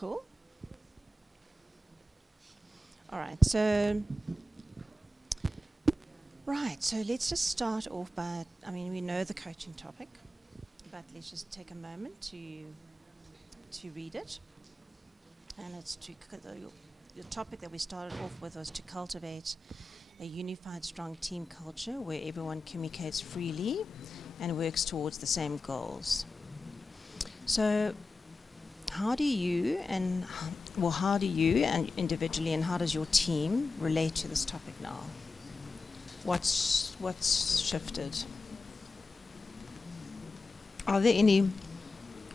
Cool. All right, so let's just start off by, we know the coaching topic, but let's just take a moment to read it. And it's the topic that we started off with was to cultivate a unified, strong team culture where everyone communicates freely and works towards the same goals. So how do you and individually, and how does your team relate to this topic now? What's shifted? Are there any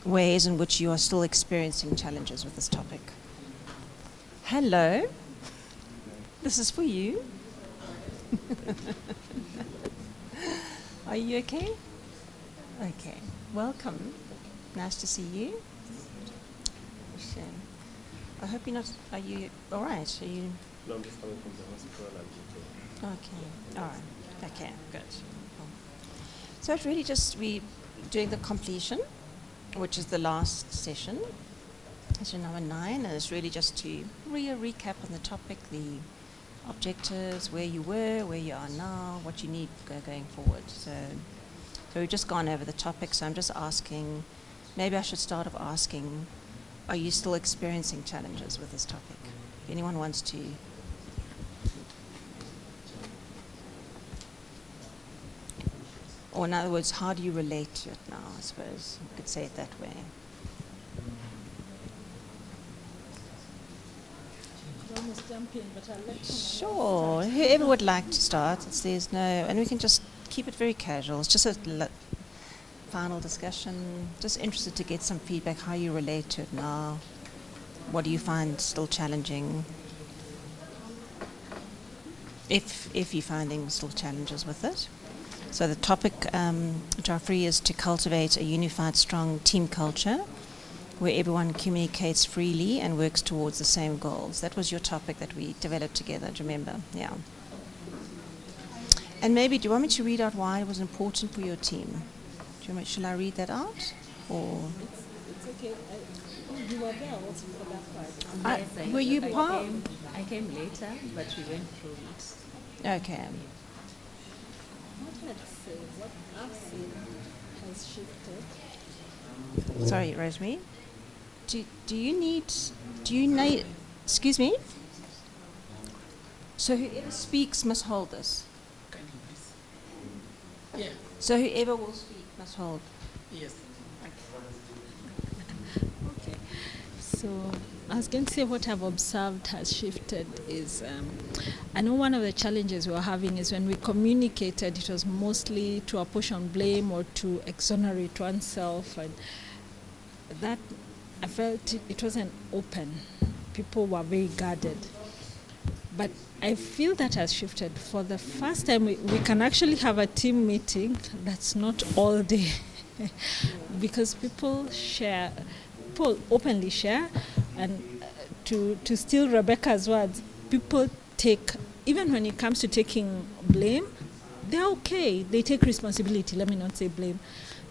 ways in which you are still experiencing challenges with this topic? Hello. This is for you. Are you okay? Okay. Welcome. Nice to see you. I hope you're not. Are you all right? Are you? No, I'm just coming from the hospital. Okay. All right. Okay. Good. Cool. So it's really just we doing the completion, which is the last session. Session number 9, and it's really just to recap on the topic, the objectives, where you were, where you are now, what you need going forward. So we've just gone over the topic. So I'm just asking. Maybe I should start off asking, are you still experiencing challenges with this topic? If anyone wants to. Or in other words, how do you relate to it now, I suppose you could say it that way. I could almost jump in, but I'll let Sure, whoever would like to start, there's no, and we can just keep it very casual. It's just a final discussion. Just interested to get some feedback, how you relate to it now. What do you find still challenging? If you're finding still challenges with it. So the topic, Geoffrey, is to cultivate a unified, strong team culture where everyone communicates freely and works towards the same goals. That was your topic that we developed together, do you remember? Yeah. And maybe, do you want me to read out why it was important for your team? Shall I read that out? Or It's okay. You were there also for that part. Yes, were you part? I came later, but we went through it. Okay. What I've seen has shifted. Sorry, Rosemary. Do you need, excuse me? So whoever speaks must hold this. Yeah. So whoever will speak must hold. Yes. Okay. So I was going to say what I've observed has shifted is, I know one of the challenges we were having is when we communicated, it was mostly to apportion blame or to exonerate oneself, and that I felt it wasn't open. People were very guarded. But I feel that has shifted. For the first time, we can actually have a team meeting that's not all day because people openly share, and to steal Rebecca's words, people take, even when it comes to taking blame, they're okay. They take responsibility. Let me not say blame.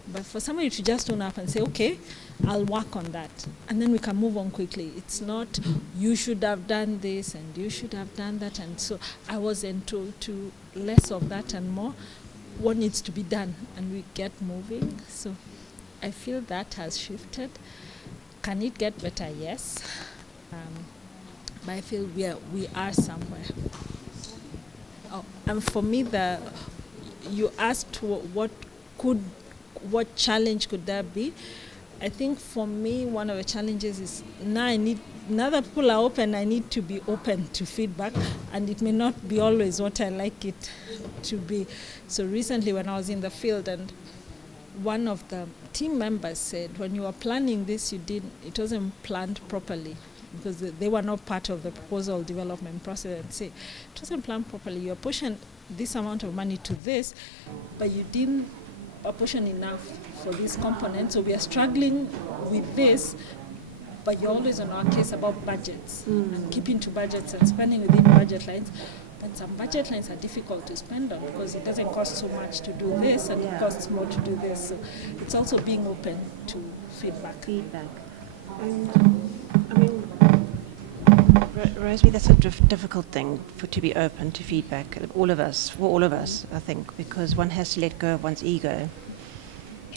But for somebody to just own up and say, okay, I'll work on that, and then we can move on quickly. It's not, you should have done this and you should have done that. And so I was into less of that and more what needs to be done, and we get moving. So I feel that has shifted. Can it get better? Yes. But I feel we are somewhere. Oh, and for me, you asked what challenge could there be? I think for me, one of the challenges is now that people are open, I need to be open to feedback, and it may not be always what I like it to be. So recently when I was in the field, and one of the team members said, when you were planning this, it wasn't planned properly, because they were not part of the proposal development process, and say, it wasn't planned properly. You're pushing this amount of money to this, but you didn't apportion enough for this component, so we are struggling with this, but you're always on our case about budgets and keeping to budgets and spending within budget lines. But some budget lines are difficult to spend on because it doesn't cost so much to do this, and it costs more to do this. So it's also being open to feedback. And I mean, Rosemary, that's a difficult thing to be open to feedback. For all of us, I think, because one has to let go of one's ego,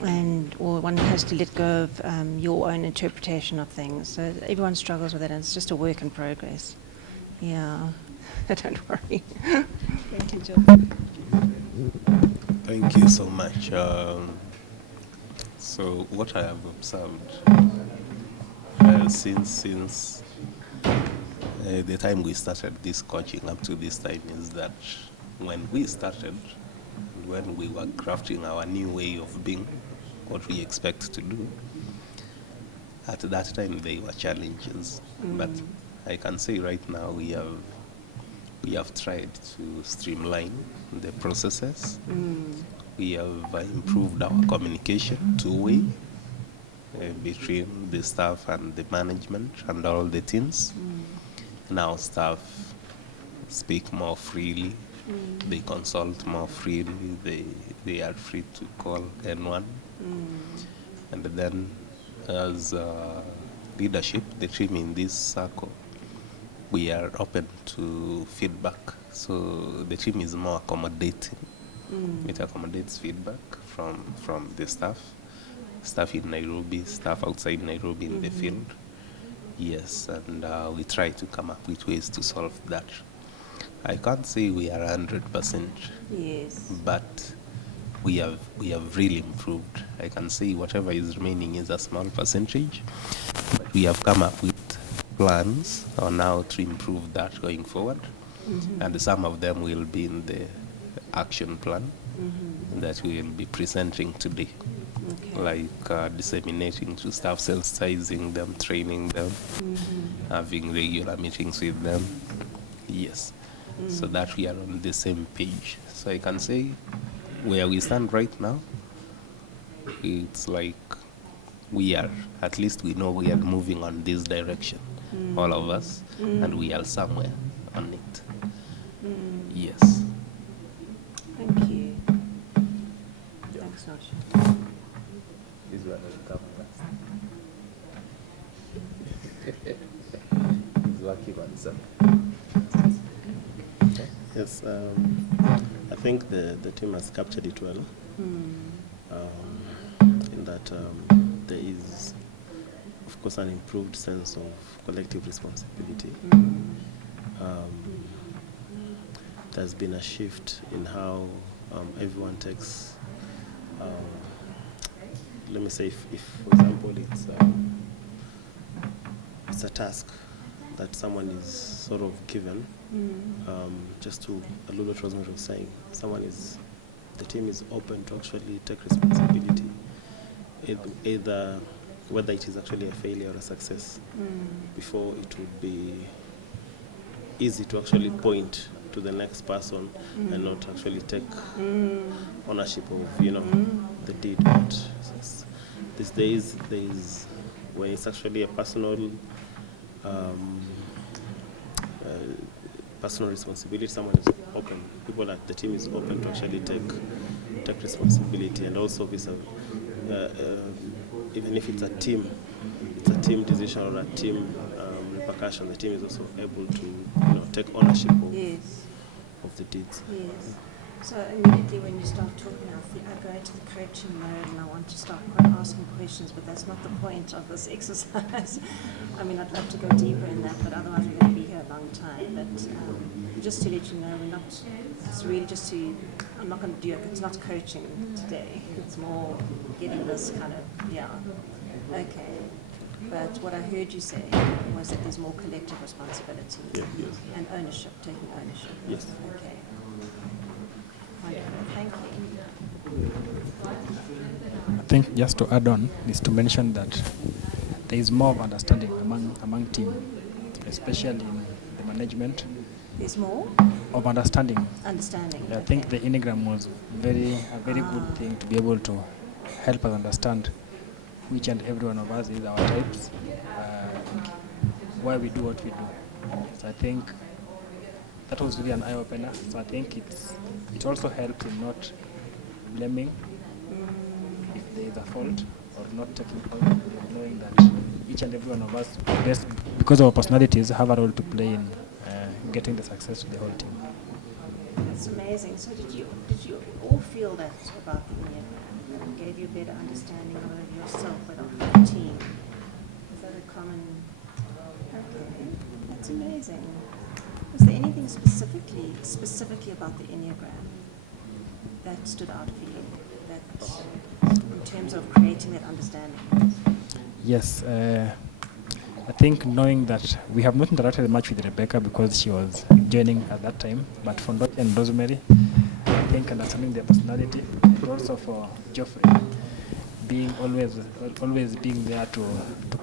or one has to let go of your own interpretation of things. So everyone struggles with it, and it's just a work in progress. Yeah, don't worry. Thank you, John. Thank you so much. So what I have observed since the time we started this coaching up to this time is that when we started, when we were crafting our new way of being, what we expect to do, at that time there were challenges. But I can say right now we have tried to streamline the processes. We have improved our communication two-way between the staff and the management and all the teams. Now staff speak more freely. They consult more freely. They are free to call anyone. And then as leadership, the team in this circle, we are open to feedback. So the team is more accommodating. It accommodates feedback from the staff in Nairobi, staff outside Nairobi in the field. Yes, and we try to come up with ways to solve that. I can't say we are 100%. Yes. But we have really improved. I can say whatever is remaining is a small percentage, but we have come up with plans on how to improve that going forward. And some of them will be in the action plan that we will be presenting today. Like disseminating to staff, sensitizing them, training them, having regular meetings with them. Yes. So that we are on the same page. So I can say where we stand right now, it's like at least we know we are moving on this direction, all of us, and we are somewhere on it. Yes. Thank you. Thanks, Narsha. This one will come He's working on something. Yes, I think the team has captured it well. In that there is, of course, an improved sense of collective responsibility. There's been a shift in how everyone takes, let me say, if for example, it's a task that someone is sort of given, just to allude what Rosemary was saying, the team is open to actually take responsibility, either whether it is actually a failure or a success. Before, it would be easy to actually point to the next person and not actually take ownership of the deed. But these days, when it's actually a personal responsibility, someone is open. People at the team is open to actually take responsibility, and also even if it's a team decision or a team repercussion, the team is also able to take ownership of the deeds. Yes. So immediately when you start talking, I go into the coaching mode and I want to start asking questions, but that's not the point of this exercise. I mean, I'd love to go deeper in that, but otherwise we're going to be here a long time. But just to let you know, it's really just I'm not going to do it, it's not coaching today. It's more getting this kind of, okay. But what I heard you say was that there's more collective responsibility and ownership, taking ownership. Yes. Okay. Wonderful. Thank you. I think just to add on is to mention that there is more of understanding among team, especially in the management. There's more of understanding. understanding. I think the Enneagram was a very good thing to be able to help us understand which and every one of us is our types, why we do what we do. So I think that was really an eye-opener. So I think it also helps in not blaming if there is a fault or not taking ownership, knowing that each and every one of us, because of our personalities, have a role to play in getting the success to the whole team. That's amazing. So did you all feel that about the Enneagram? That it gave you a better understanding of yourself and of the team? Is that a common? Okay, that's amazing. Was there anything specifically about the Enneagram that stood out for you? That in terms of creating that understanding? Yes. I think knowing that we have not interacted much with Rebecca because she was joining at that time, but for Dot and Rosemary, I think understanding their personality, and also for Geoffrey, being always being there to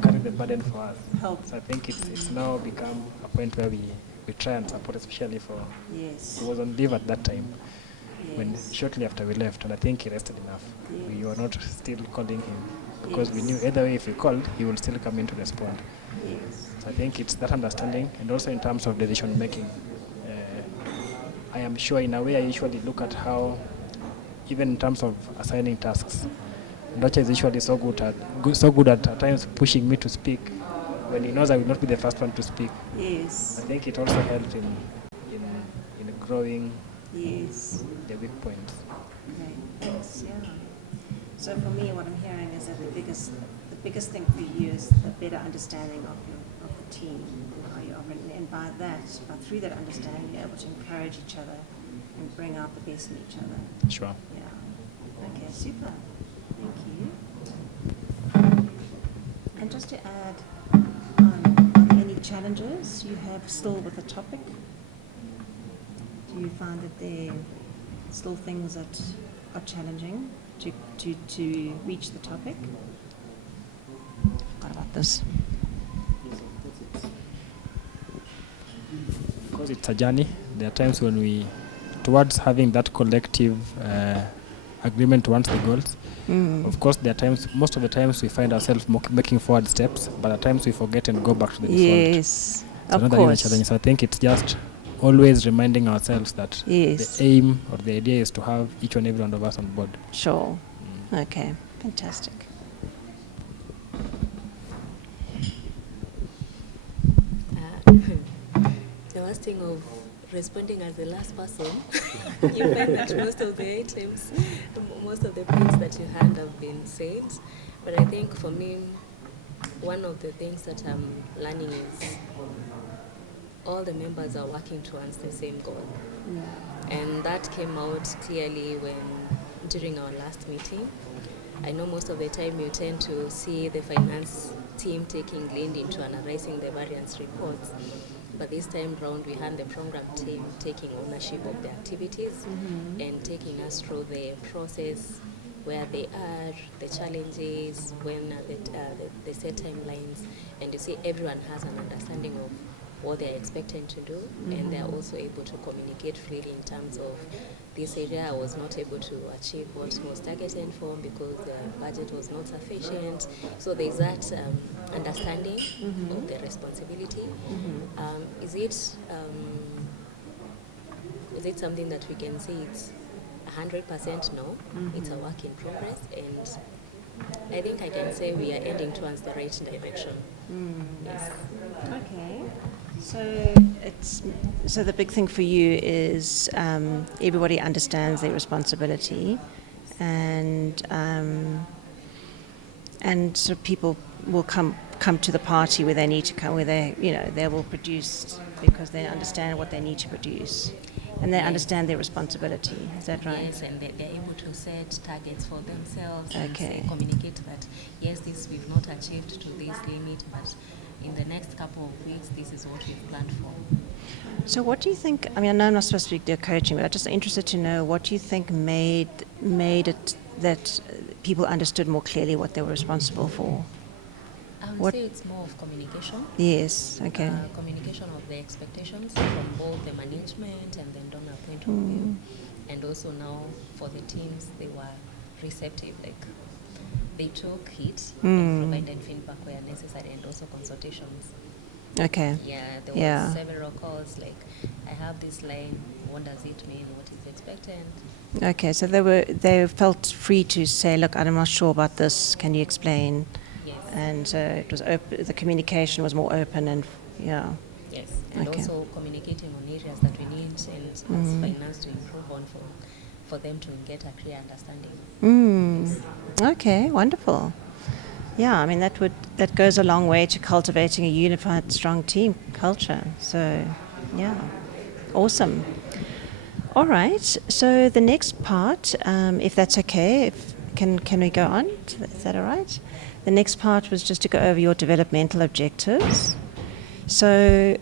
carry the burden for us. Help. So I think it's now become a point where we try and support, especially for Yes. he was on leave at that time. When Yes. shortly after we left, and I think he rested enough. Yes. We were not still calling him because we knew Yes. either way if we called, he would still come in to respond. Yes. So I think it's that understanding, and also in terms of decision making. I am sure in a way I usually look at how, even in terms of assigning tasks, Ndocha is usually so good at times pushing me to speak when he knows I will not be the first one to speak. Yes. I think it also helped in growing Yes. the weak points. Okay. Thanks. Yeah. So for me, what I'm hearing is that the biggest thing for you is the better understanding of the team and how you operate, and by through that understanding, you're able to encourage each other and bring out the best in each other. Sure. Yeah. Okay. Super. Thank you. And just to add, are there any challenges you have still with the topic? Do you find that there are still things that are challenging to reach the topic? What about this? Because it's a journey, there are times when towards having that collective agreement towards the goals. Of course, there are times, most of the times we find ourselves making forward steps, but at times we forget and go back to the default. Yes, So of another course. challenge. So I think it's just always reminding ourselves that Yes. the aim or the idea is to have each and every one of us on board. Sure. Okay, fantastic. The worst thing of responding as the last person, you find that most of the items, most of the points that you had have been said. But I think for me, one of the things that I'm learning is all the members are working towards the same goal. And that came out clearly during our last meeting. I know most of the time you tend to see the finance team taking lead into analyzing the variance reports. But this time round, we had the program team taking ownership of the activities and taking us through the process, where they are, the challenges, when the set timelines, and you see everyone has an understanding of what they're expected to do, and they're also able to communicate freely in terms of this area I was not able to achieve what was targeted for because the budget was not sufficient. So there's that understanding of the responsibility. Is it something that we can say it's 100% no? It's a work in progress, and I think I can say we are heading towards the right direction. Yes. Okay. So the big thing for you is everybody understands their responsibility, and so people will come to the party where they need to come, where they will produce because they understand what they need to produce, and they understand their responsibility. Is that right? Yes, and they're able to set targets for themselves Okay. and communicate that yes, this we've not achieved to this limit, but in the next couple of weeks, this is what we've planned for. So what do you think, I know I'm not supposed to be coaching, but I'm just interested to know what do you think made it that people understood more clearly what they were responsible for? I would say it's more of communication. Yes, okay. Communication of the expectations from both the management and then donor point of view. And also now for the teams, they were receptive, they took it and provided feedback where necessary, and also consultations. Okay. Yeah, there Yeah. were several calls like, I have this line, what does it mean, what is expected? Okay, so they felt free to say, look, I'm not sure about this. Can you explain? Yes. And it was the communication was more open and yeah. Yes, and Okay. also communicating on areas that we need and as finance to improve on for them to get a clear understanding. Okay, wonderful. Yeah, I mean that goes a long way to cultivating a unified, strong team culture. So, yeah, awesome. All right. So the next part, if that's okay, can we go on? Is that all right? The next part was just to go over your developmental objectives. So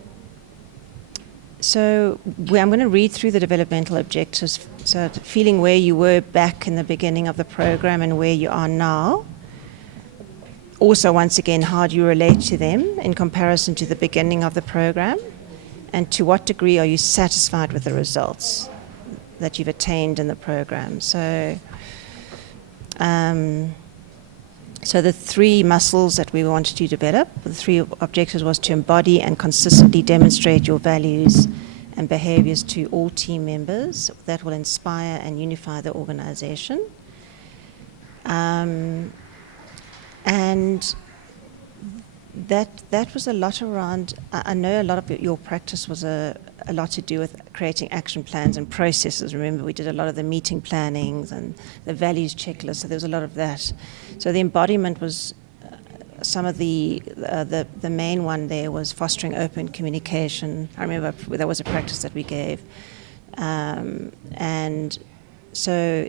I'm going to read through the developmental objectives. So feeling where you were back in the beginning of the program and where you are now. Also, once again, how do you relate to them in comparison to the beginning of the program? And to what degree are you satisfied with the results that you've attained in the program? So the 3 muscles that we wanted to develop, the 3 objectives was to embody and consistently demonstrate your values and behaviors to all team members that will inspire and unify the organization. And that was a lot around, I know a lot of your practice was a lot to do with creating action plans and processes. Remember, we did a lot of the meeting plannings and the values checklist, so there was a lot of that. So the embodiment was some of the main one there was fostering open communication. I remember that was a practice that we gave. And so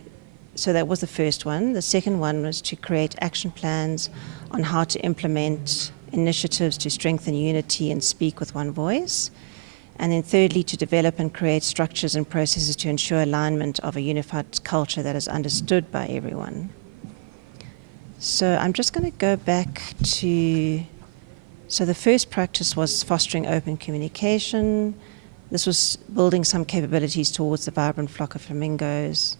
that was the first one. The second one was to create action plans on how to implement initiatives to strengthen unity and speak with one voice. And then thirdly, to develop and create structures and processes to ensure alignment of a unified culture that is understood by everyone. So I'm just going to go back to, so the first practice was fostering open communication. This was building some capabilities towards the vibrant flock of flamingos.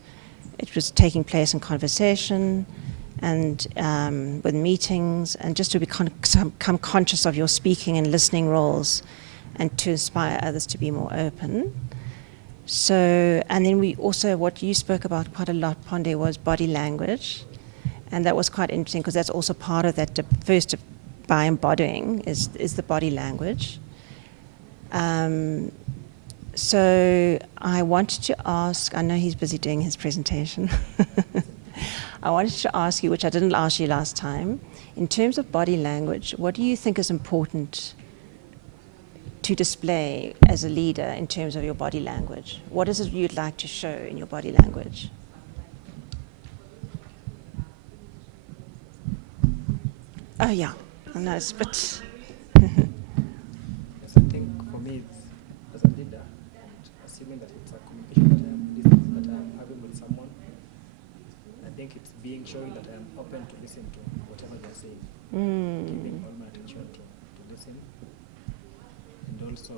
It was taking place in conversation and with meetings, and just to become conscious of your speaking and listening roles and to inspire others to be more open. So, and then we also, what you spoke about quite a lot, Ponde, was body language. And that was quite interesting because that's also part of that first by embodying is the body language. So I wanted to ask, I know he's busy doing his presentation. I wanted to ask you, which I didn't ask you last time, in terms of body language, what do you think is important to display as a leader in terms of your body language? What is it you'd like to show in your body language? Oh, yeah. I know, but... Yes, I think for me, as a leader, assuming that it's a communication that I am having with someone, I think it's showing that I am open to listen to whatever they're saying, giving all my attention to listen, and also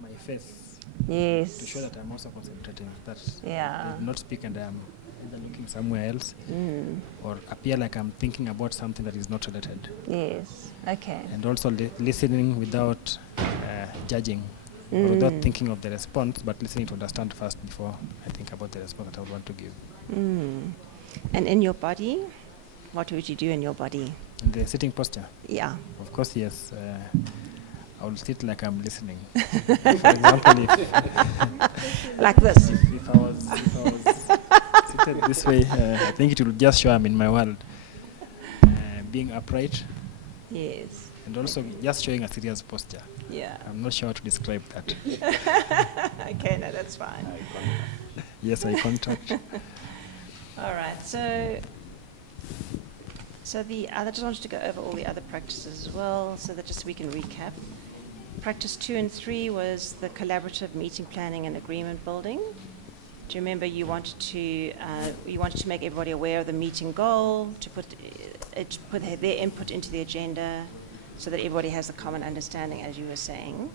my face to show that I'm also concentrating, that I do not speak and I'm either looking somewhere else or appear like I'm thinking about something that is not related. Yes, okay. And also listening without judging or without thinking of the response, but listening to understand first before I think about the response that I would want to give. And in your body, what would you do in your body? In the sitting posture? Yeah. Of course, yes. I will sit like I'm listening. For example, if like this. If I was seated this way, I think it will just show I'm in my world. Being upright. Yes. And also just showing a serious posture. Yeah. I'm not sure how to describe that. Okay, no, that's fine. Yes, eye contact. All right, so I just wanted to go over all the other practices as well, so that just we can recap. Practice 2 and 3 was the collaborative meeting planning and agreement building. Do you remember you wanted to make everybody aware of the meeting goal, to put their input into the agenda, so that everybody has a common understanding, as you were saying.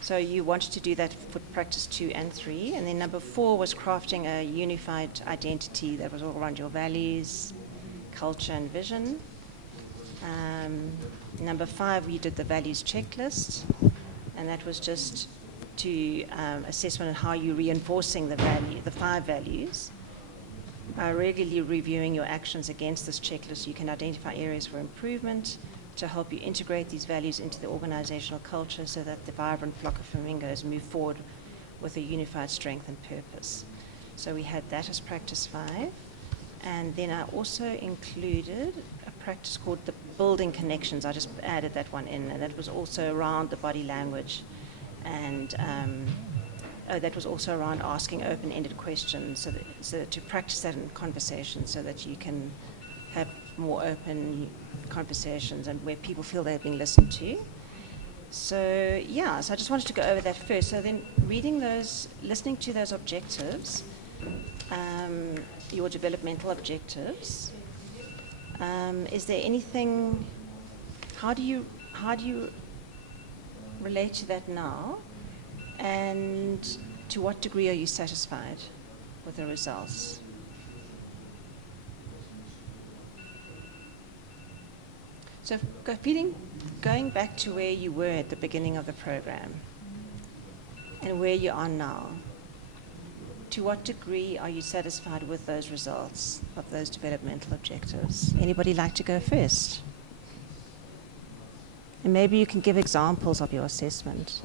So you wanted to do that for practice 2 and 3. And then number 4 was crafting a unified identity that was all around your values, culture, and vision. Number 5, we did the values checklist, and that was just to assessment on how you're reinforcing the 5 values. By regularly reviewing your actions against this checklist, you can identify areas for improvement to help you integrate these values into the organizational culture so that the vibrant flock of flamingos move forward with a unified strength and purpose. So we had that as practice 5. And then I also included a practice called the building connections. I just added that one in, and that was also around the body language. And that was also around asking open-ended questions, so to practice that in conversation so that you can have more open conversations and where people feel they're being listened to. So yeah, so I just wanted to go over that first. So then reading those, listening to those objectives, your developmental objectives, is there anything, how do you relate to that now? And to what degree are you satisfied with the results? So going back to where you were at the beginning of the program and where you are now, to what degree are you satisfied with those results of those developmental objectives? Anybody like to go first? And maybe you can give examples of your assessment.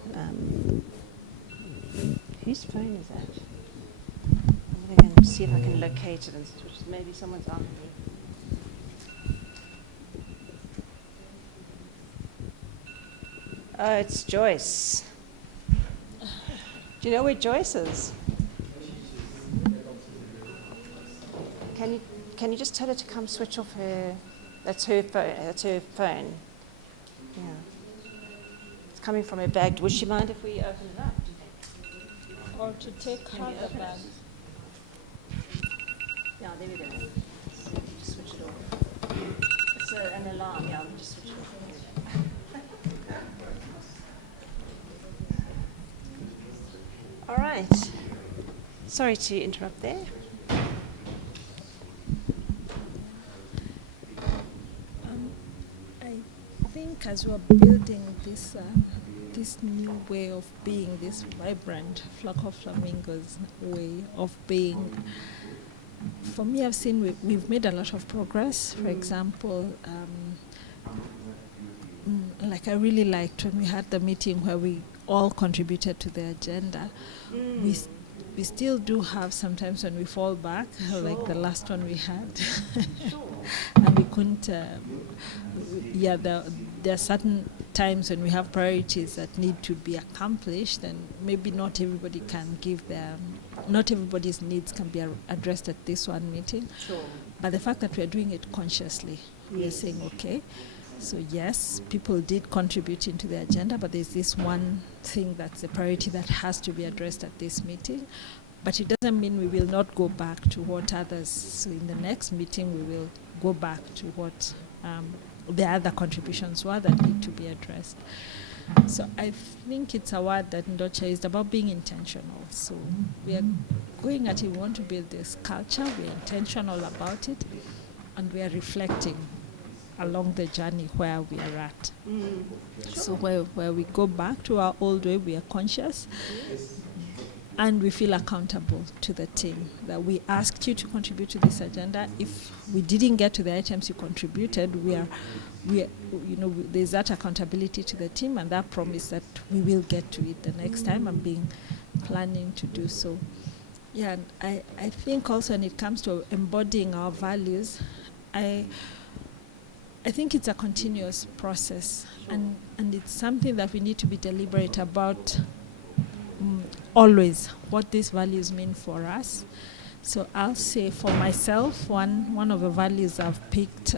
Whose phone is that? I'm going to see if I can locate it and maybe someone's on me. Oh, it's Joyce. Do you know where Joyce is? Can you just tell her to come switch off her? That's her phone. That's her phone. Yeah. It's coming from her bag. Would she mind if we open it up? Or to take her the bag. Yeah, there we go. Just switch it off. It's an alarm. Yeah, I'll just switch it off. All right. Sorry to interrupt there. I think as we're building this new way of being, this vibrant flock of flamingos way of being, for me, I've seen we've made a lot of progress. For example, like I really liked when we had the meeting where we all contributed to the agenda. We still do have sometimes when we fall back, like the last one we had, and we couldn't. There are certain times when we have priorities that need to be accomplished, and maybe not everybody can give not everybody's needs can be addressed at this one meeting. Sure. But the fact that we're doing it consciously, we're saying, okay, so yes, people did contribute into the agenda, but there's this one thing that's a priority that has to be addressed at this meeting. But it doesn't mean we will not go back to what others, so in the next meeting we will go back to what the other contributions were that need to be addressed. So I think it's a word that Ndocha is about being intentional. So we are going at it, we want to build this culture, we're intentional about it, and we are reflecting along the journey where we are at. Sure. So where we go back to our old way, we are conscious, and we feel accountable to the team, that we asked you to contribute to this agenda. If we didn't get to the items you contributed, there's that accountability to the team and that promise that we will get to it the next time, and planning to do so. Yeah, and I think also when it comes to embodying our values, I think it's a continuous process, and it's something that we need to be deliberate about always, what these values mean for us. So I'll say for myself, one of the values I've picked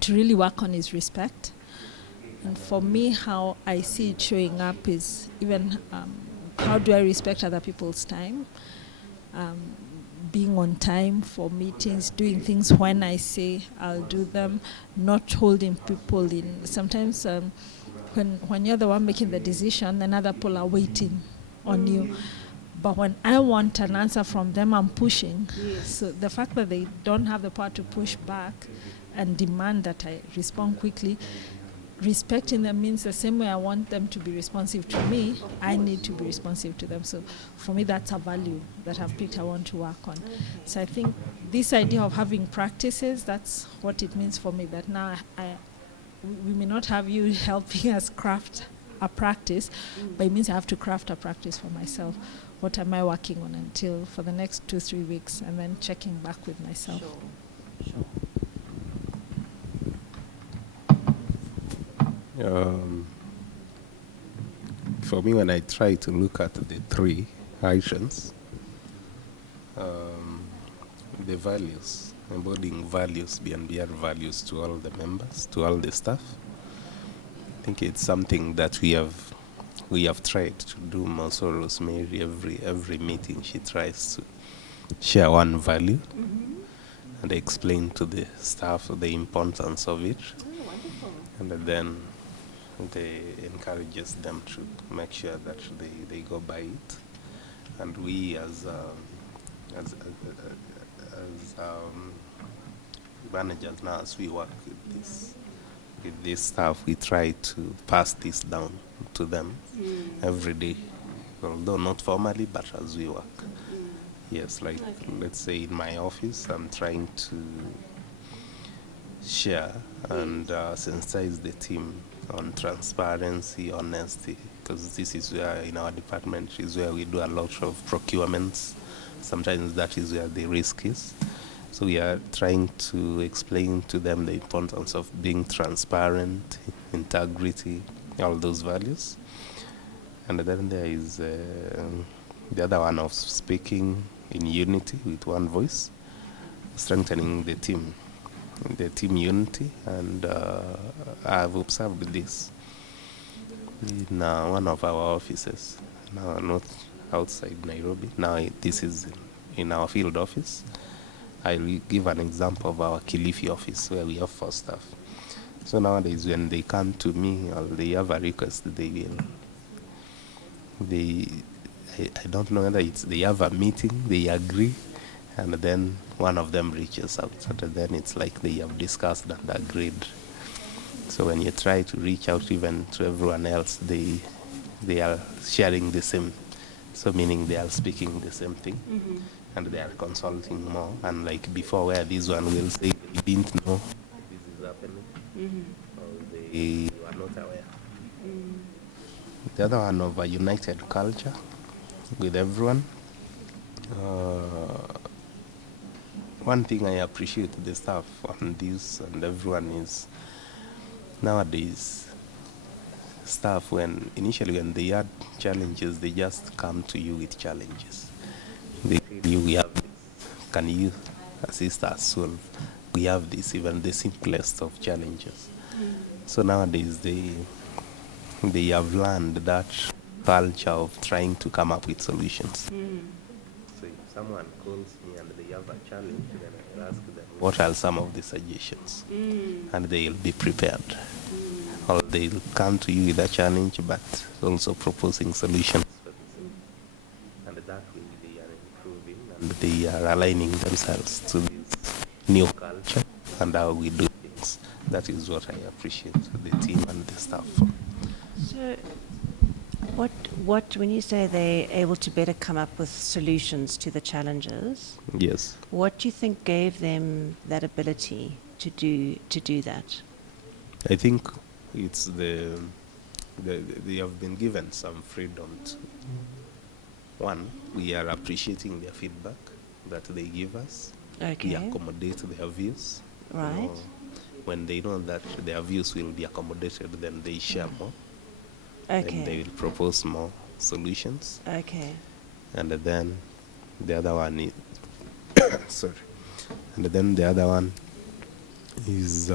to really work on is respect. And for me, how I see it showing up is even how do I respect other people's time, being on time for meetings, doing things when I say I'll do them, not holding people in. Sometimes when you're the one making the decision, then other people are waiting on you. But when I want an answer from them, I'm pushing. So the fact that they don't have the power to push back and demand that I respond quickly, respecting them means the same way I want them to be responsive to me, I need to be responsive to them. So for me, that's a value that I've picked I want to work on. So I think this idea of having practices, that's what it means for me, that now we may not have you helping us craft a practice, but it means I have to craft a practice for myself. What am I working on until for the next 2-3 weeks, and then checking back with myself. Sure. For me, when I try to look at the 3 items, the values, embodying values beyond values to all the members, to all the staff, I think it's something that we have tried to do. Also, Rosemary, every meeting, she tries to share one value and explain to the staff the importance of it. And then they encourages them to make sure that they go by it. And we as managers now, as we work with this staff, we try to pass this down to them every day, although not formally, but as we work. Yes, like let's say in my office, I'm trying to share and sensitize the team on transparency, honesty, because this is where in our department is where we do a lot of procurements. Sometimes that is where the risk is. So we are trying to explain to them the importance of being transparent, integrity, all those values. And then there is the other one of speaking in unity with one voice, strengthening the team unity. And I've observed this in one of our offices, now not outside Nairobi. Now this is in our field office. I will give an example of our Kilifi office where we have 4 staff. So nowadays when they come to me or they have a request, I don't know whether they have a meeting, they agree, and then one of them reaches out, and then it's like they have discussed and agreed. So when you try to reach out even to everyone else, they are sharing the same, so meaning they are speaking the same thing, and they are consulting more. And like before, where this one will say they didn't know this is happening, or they were not aware. The other one of a united culture with everyone. One thing I appreciate the staff on this and everyone is nowadays staff, when they had challenges, they just come to you with challenges. They tell you, we have this, can you assist us solve? We have this, even the simplest of challenges. So nowadays they have learned that culture of trying to come up with solutions. So if someone calls me and they have a challenge, then I'll ask them, what are some of the suggestions? And they'll be prepared. Or they'll come to you with a challenge, but also proposing solutions. And that way they are improving and they are aligning themselves to this new culture and how we do things. That is what I appreciate the team and the staff for. So what when you say they're able to better come up with solutions to the challenges, Yes. what do you think gave them that ability to do that? I think it's they have been given some freedom to. One, we are appreciating their feedback that they give us. Okay. We accommodate their views. Right. When they know that their views will be accommodated, then they share more. Okay. And they will propose more solutions. Okay. And then the other one is sorry. And then the other one is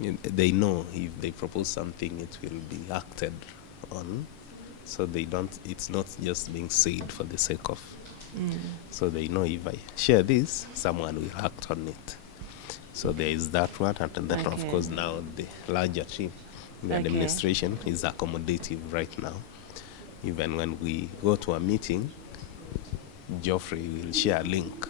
they know if they propose something, it will be acted on. So it's not just being said for the sake of. So they know if I share this, someone will act on it. So there is that one, and then of Okay. course now the larger team, the Okay. administration is accommodative right now. even when we go to a meeting, Geoffrey will share a link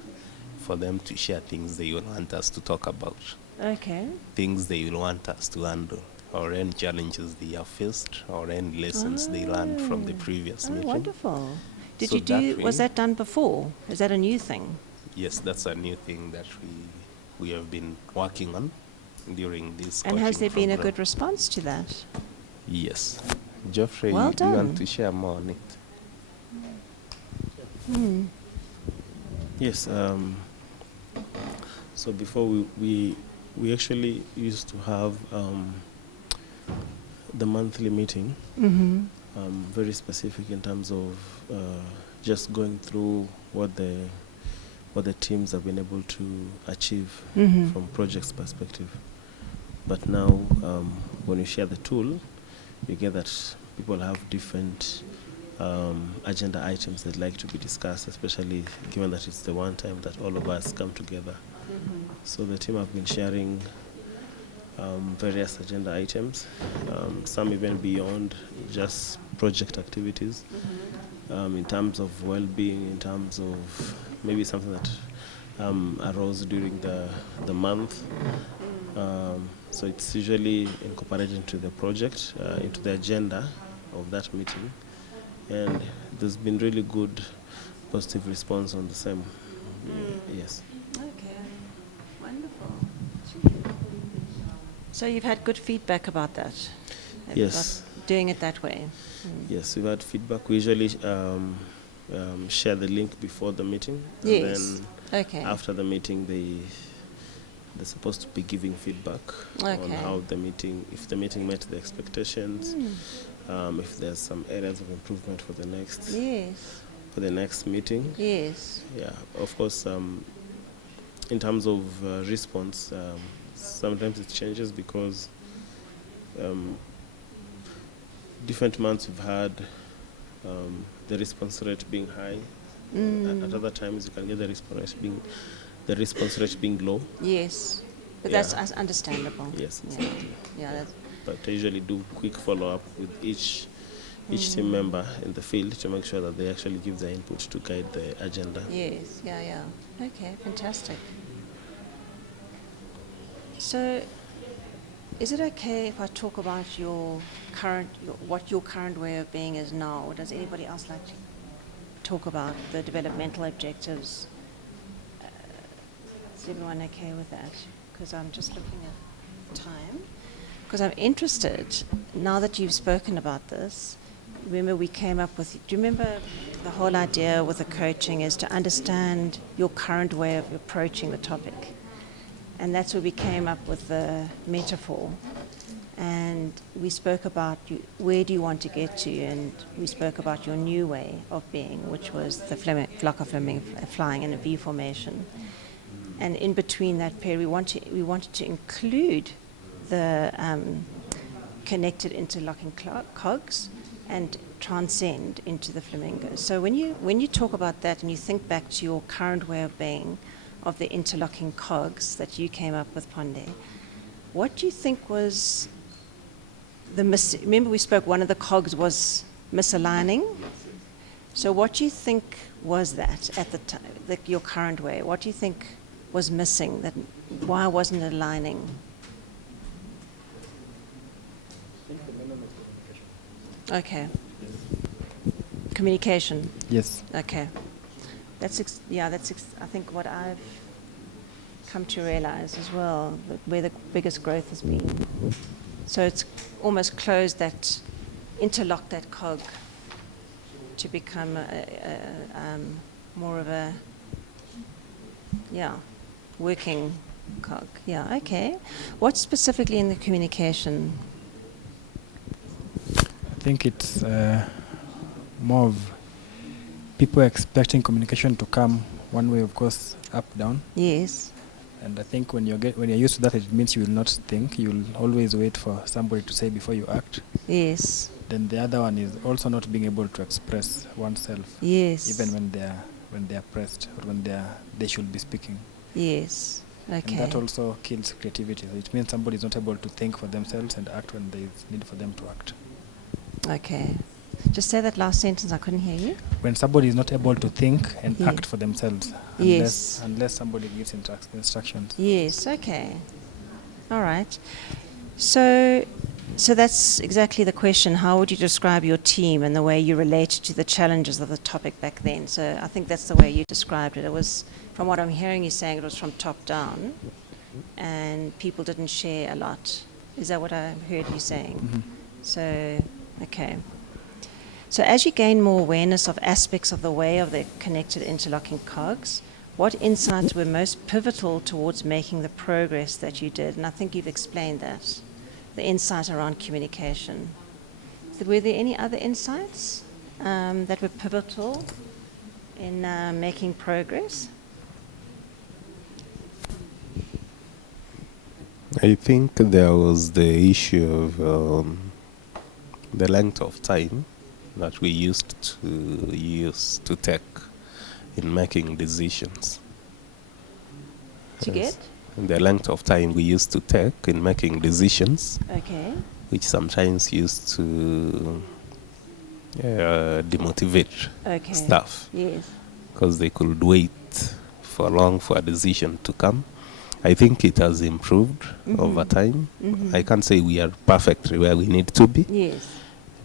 for them to share things they will want us to talk about, Okay. things they will want us to handle, or any challenges they have faced, or any lessons they learned from the previous Oh, meeting. wonderful. Did So you do, that was way- that done before? Is that a new thing? Yes, that's a new thing that we have been working on during this And has there coaching been a program. good response to that? Yes. Geoffrey, Well do you want done. to share more on it? Yes. So before we actually used to have the monthly meeting, Mm-hmm. very specific in terms of just going through what the teams have been able to achieve Mhm. from projects perspective. But now, when you share the tool, you get that people have different agenda items that like to be discussed, especially given that it's the one time that all of us come together. So the team have been sharing various agenda items, some even beyond just project activities, in terms of well-being, in terms of maybe something that arose during the month. So it's usually incorporated into the project, into the agenda of that meeting, and there's been really good positive response on the same. Yes. Okay, wonderful. So you've had good feedback about that? Yes. About doing it that way? Yes, we've had feedback. We usually share the link before the meeting, Yes. and then Okay. after the meeting, they're supposed to be giving feedback on Okay. how the meeting, if the meeting met the expectations, if there's some areas of improvement for the next Yes. meeting. Yes. Yeah, of course. In terms of response, sometimes it changes because different months we've had the response rate being high. At other times, you can get the response rate being low. Yes. But Yeah. that's understandable. Yes, Yeah. exactly. Yeah. That's, But I usually do quick follow-up with each team member in the field to make sure that they actually give their input to guide the agenda. yes. Yeah. Yeah. Okay. Fantastic. So, is it okay if I talk about what your current way of being is now? Or does anybody else like to talk about the developmental objectives? Is everyone okay with that? Because I'm just looking at time. Because I'm interested, now that you've spoken about this, remember we came up with, do you remember the whole idea with the coaching is to understand your current way of approaching the topic? And that's where we came up with the metaphor. And we spoke about where do you want to get to, and we spoke about your new way of being, which was the flock of flaming flying in a V formation. And in between that period, we wanted to include the connected interlocking cogs and transcend into the flamingos. So when you talk about that and you think back to your current way of being, of the interlocking cogs that you came up with, Ponde, what do you think was remember we spoke, one of the cogs was misaligning? So what do you think was that at the time, your current way? What do you think was missing? Why wasn't it aligning? Okay. Communication. Yes. Okay. That's I think what I've come to realize as well, where the biggest growth has been. So it's almost closed that, interlocked that cog to become more of a, working cog. Yeah, okay. What specifically in the communication? I think it's more of people expecting communication to come one way, of course, up, down. Yes. And I think when you're used to that, it means you will not think. You will always wait for somebody to say before you act. Yes. Then the other one is also not being able to express oneself. Yes. Even when they are pressed or when they should be speaking. Yes. Okay. And that also kills creativity. So it means somebody is not able to think for themselves and act when there is need for them to act. Okay. Just say that last sentence, I couldn't hear you. When somebody is not able to think and Yeah. act for themselves, Yes. unless somebody gives instructions. Yes, okay. All right. So that's exactly the question. How would you describe your team and the way you related to the challenges of the topic back then? So I think that's the way you described it. It was, from what I'm hearing you saying, it was from top down, and people didn't share a lot. Is that what I heard you saying? Mhm. So, okay. So as you gain more awareness of aspects of the way of the connected interlocking cogs, what insights were most pivotal towards making the progress that you did? And I think you've explained that, the insight around communication. Were there any other insights that were pivotal in making progress? I think there was the issue of the length of time that we used to take in making decisions. To get? The length of time we used to take in making decisions, Okay. which sometimes used to demotivate Okay. staff Yes. because they could wait for long for a decision to come. I think it has improved over time. I can't say we are perfectly where we need to be, Yes.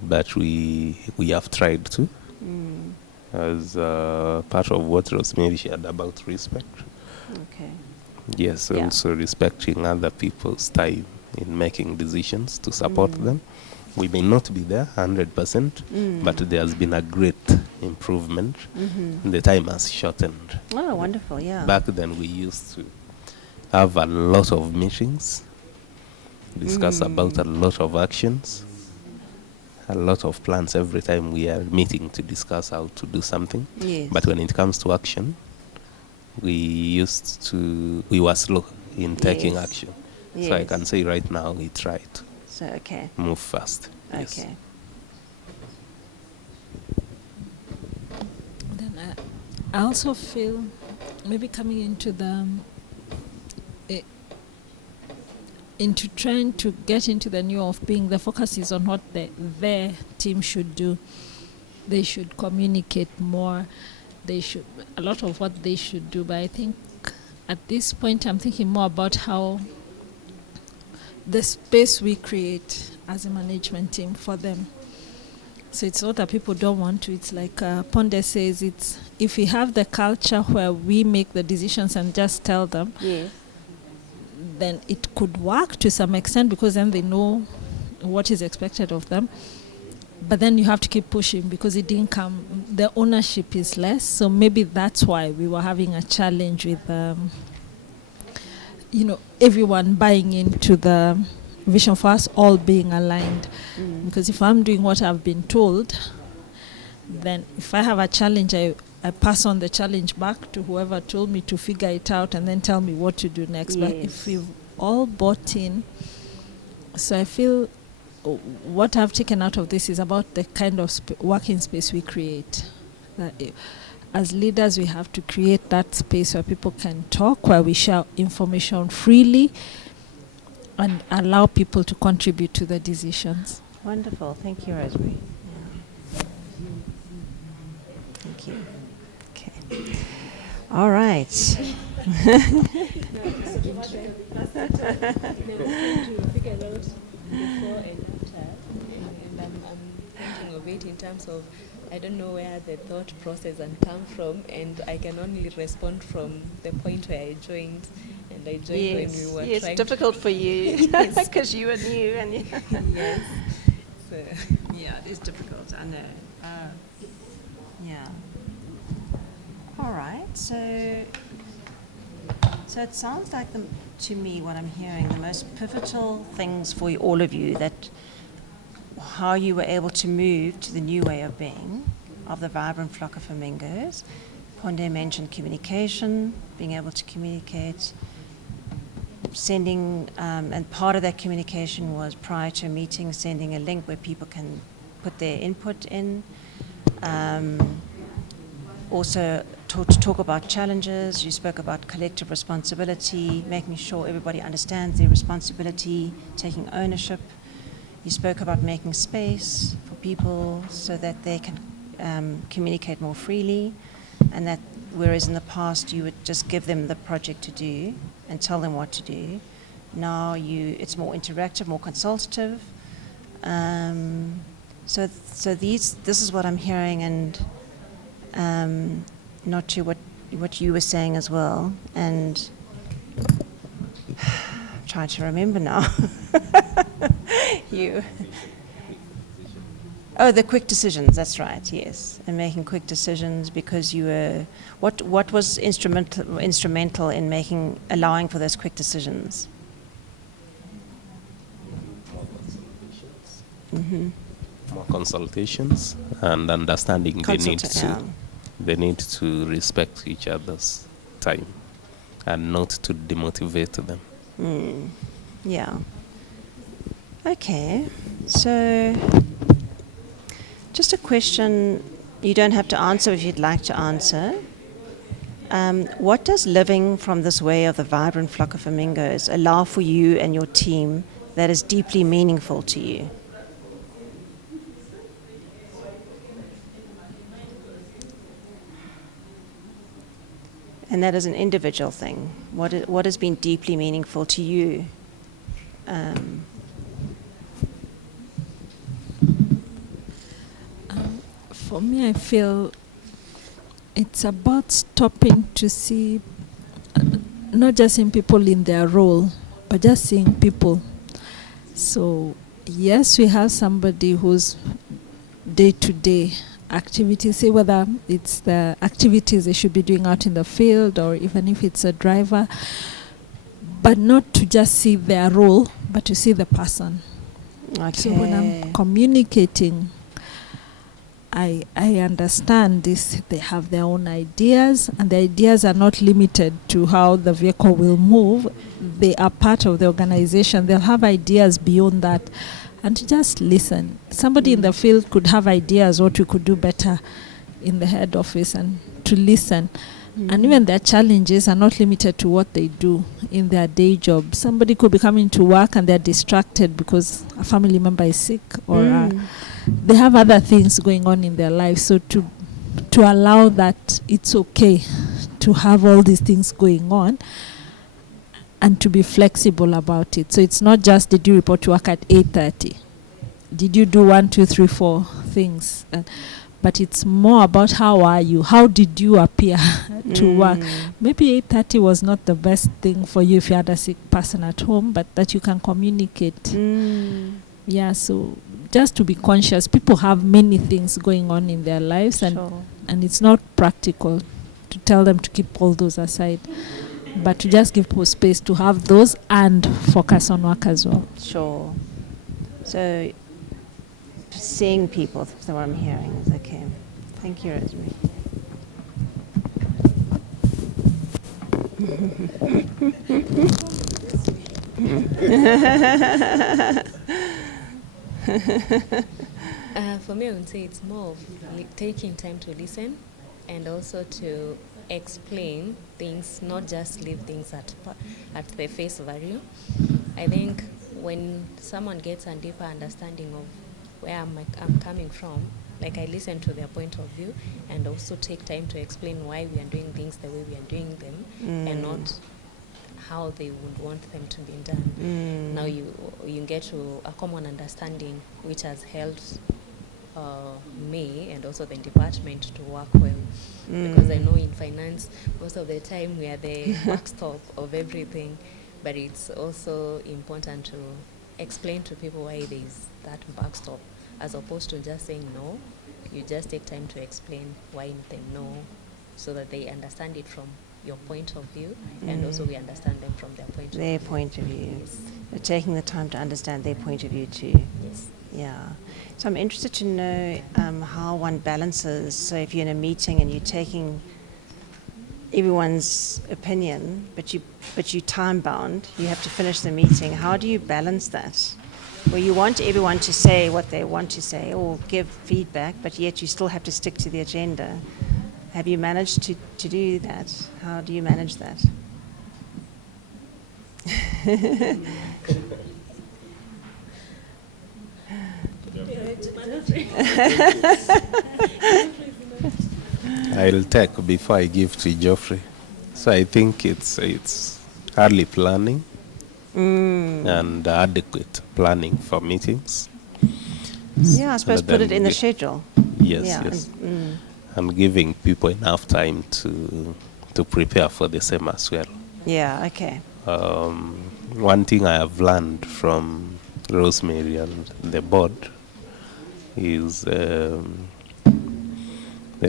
but we have tried to, as part of what Rosemary shared about respect. Okay. Yes, Yeah. also respecting other people's time in making decisions to support them. We may not be there 100%, but there has been a great improvement. The time has shortened. Oh, wonderful, yeah. Back then we used to have a lot of meetings, discuss about a lot of actions, a lot of plans every time we are meeting to discuss how to do something. Yes. But when it comes to action, we were slow in taking Yes. action. So I Yes. can say right now we try to So, okay. move fast. Yes. Okay. Then I also feel maybe coming into into trying to get into the new of being, the focus is on what their team should do. They should communicate more. A lot of what they should do. But I think at this point I'm thinking more about how the space we create as a management team for them. So it's not that people don't want to. It's like Ponde says, it's if we have the culture where we make the decisions and just tell them, Yes. then it could work to some extent because then they know what is expected of them. But then you have to keep pushing because it didn't come, the ownership is less. So maybe that's why we were having a challenge with, everyone buying into the vision for us, all being aligned. Because if I'm doing what I've been told, then if I have a challenge, I pass on the challenge back to whoever told me to figure it out and then tell me what to do next. But if we've all bought in, so I feel what I've taken out of this is about the kind of working space we create. As leaders, we have to create that space where people can talk, where we share information freely and allow people to contribute to the decisions. Wonderful. Thank you, Rosemary. Yeah. Thank you. Okay. All right. Thinking of it in terms of, I don't know where the thought process and come from, and I can only respond from the point where I joined, and I joined when we were Yes, trying difficult for you Yes. because you were new and yes. So, yeah, it is difficult. I know. Yeah. All right. So it sounds like to me what I'm hearing, the most pivotal things for all of you, that how you were able to move to the new way of being of the vibrant flock of flamingos. Ponde mentioned communication, being able to communicate, sending, and part of that communication was prior to a meeting, sending a link where people can put their input in. Also, to talk about challenges. You spoke about collective responsibility, making sure everybody understands their responsibility, taking ownership. You spoke about making space for people so that they can communicate more freely, and that whereas in the past you would just give them the project to do and tell them what to do, now it's more interactive, more consultative. So this is what I'm hearing, and not to what you were saying as well, and I'm trying to remember now. The quick decisions, that's right, yes. And making quick decisions because you were, what was instrumental in allowing for those quick decisions? More consultations and understanding the need to respect each other's time and not to demotivate them. Yeah. Okay, so just a question, you don't have to answer if you'd like to answer. What does living from this way of the vibrant flock of flamingos allow for you and your team that is deeply meaningful to you? And that is an individual thing. What has been deeply meaningful to you? For me, I feel it's about stopping to see, not just seeing people in their role, but just seeing people. So, yes, we have somebody who's day-to-day activities, say whether it's the activities they should be doing out in the field or even if it's a driver, but not to just see their role, but to see the person. Okay. So when I'm communicating, I understand this, they have their own ideas, and the ideas are not limited to how the vehicle will move. They are part of the organization. They'll have ideas beyond that. And to just listen. Somebody in the field could have ideas what we could do better in the head office, and to listen. And even their challenges are not limited to what they do in their day job. Somebody could be coming to work and they're distracted because a family member is sick, or they have other things going on in their life. So to allow that it's okay to have all these things going on, and to be flexible about it. So it's not just, did you report to work at 8:30? Did you do 1, 2, 3, 4 things? But it's more about how are you? How did you appear to work? Maybe 8:30 was not the best thing for you if you had a sick person at home, but that you can communicate. Yeah, so just to be conscious. People have many things going on in their lives, and it's not practical to tell them to keep all those aside. But to just give people space to have those and focus on work as well. Sure. So seeing people, that's what I'm hearing. Is okay. Thank you, Rosemary. For me, I would say it's more of taking time to listen, and also to explain things, not just leave things at the face value. I think when someone gets a deeper understanding of where I'm coming from, like I listen to their point of view, and also take time to explain why we are doing things the way we are doing them, and not how they would want them to be done. Now you get to a common understanding, which has helped me and also the department to work well. Because I know in finance, most of the time we are the backstop of everything, but it's also important to explain to people why there is that backstop, as opposed to just saying no. You just take time to explain why they no, so that they understand it from your point of view, and also we understand them from their point of view. Their point of view. Yes. Taking the time to understand their point of view too. Yes. Yeah. So I'm interested to know how one balances. So if you're in a meeting and you're taking everyone's opinion, but you time bound, you have to finish the meeting. How do you balance that? Where you want everyone to say what they want to say or give feedback, but yet you still have to stick to the agenda. Have you managed to do that? How do you manage that? I'll take before I give to Geoffrey. So I think it's early planning and adequate planning for meetings. Yeah, I suppose And put it then in the gi- schedule. Yes, Yeah, yes. and, And giving people enough time to prepare for the same as well. yeah, okay. One thing I have learned from Rosemary and the board is the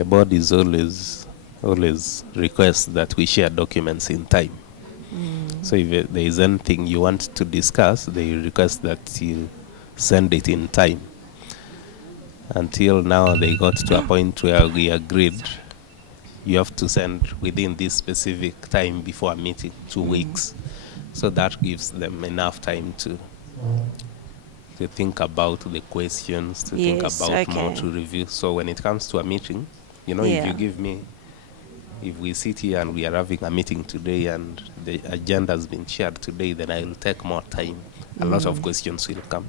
board is always requests that we share documents in time. So if there is anything you want to discuss, they request that you send it in time. Until now, they got to a point where we agreed you have to send within this specific time before a meeting, 2 weeks. So that gives them enough time to think about the questions, to think Yes, about more okay. to review. So when it comes to a meeting, if Yeah. you give me, if we sit here and we are having a meeting today and the agenda has been shared today, then I will take more time. A lot of questions will come.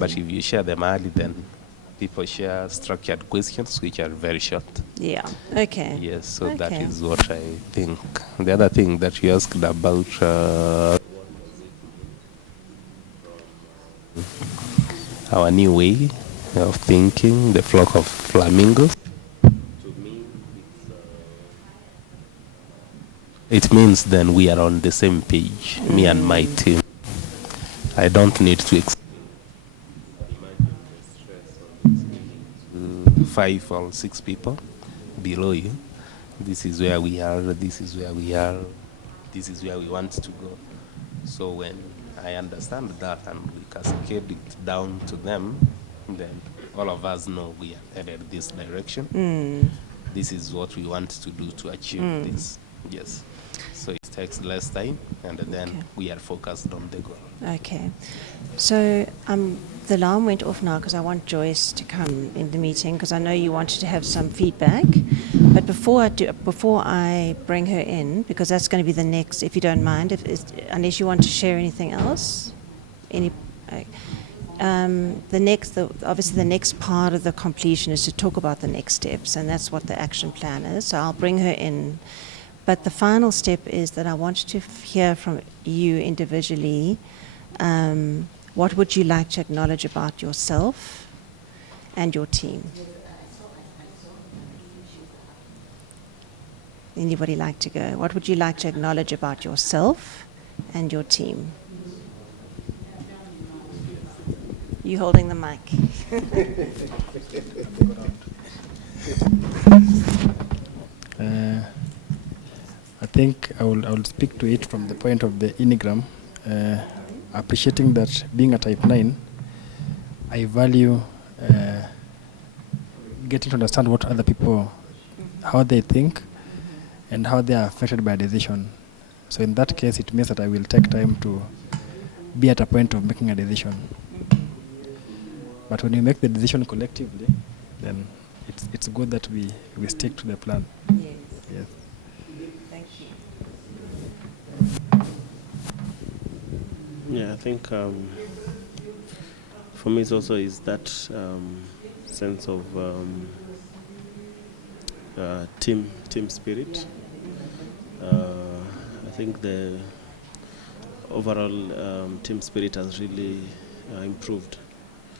But if you share them early, then people share structured questions, which are very short. Yeah, okay. Yes, so that Okay. is what I think. The other thing that you asked about our new way of thinking, the flock of flamingos. It means then we are on the same page, me and my team. I don't need to explain 5 or 6 people below you. This is where we are, this is where we are, this is where we want to go. So when I understand that and we cascade it down to them, then all of us know we are headed this direction. This is what we want to do to achieve this. Yes. So it takes less time, and then Okay. we are focused on the goal. Okay. So the alarm went off now because I want Joyce to come in the meeting because I know you wanted to have some feedback. But before I bring her in, because that's going to be the next, if you don't mind, unless you want to share anything else, obviously the next part of the completion is to talk about the next steps, and that's what the action plan is. So I'll bring her in. But the final step is that I want to hear from you individually. What would you like to acknowledge about yourself and your team? Anybody like to go? What would you like to acknowledge about yourself and your team? You holding the mic. I think I will speak to it from the point of the Enneagram, appreciating that being a type 9, I value getting to understand what other people, how they think, and how they are affected by a decision. So in that case, it means that I will take time to be at a point of making a decision. But when you make the decision collectively, then it's good that we stick to the plan. Yes. Yes. Thank you. Yeah, I think for me it also is that sense of team spirit. I think the overall team spirit has really improved.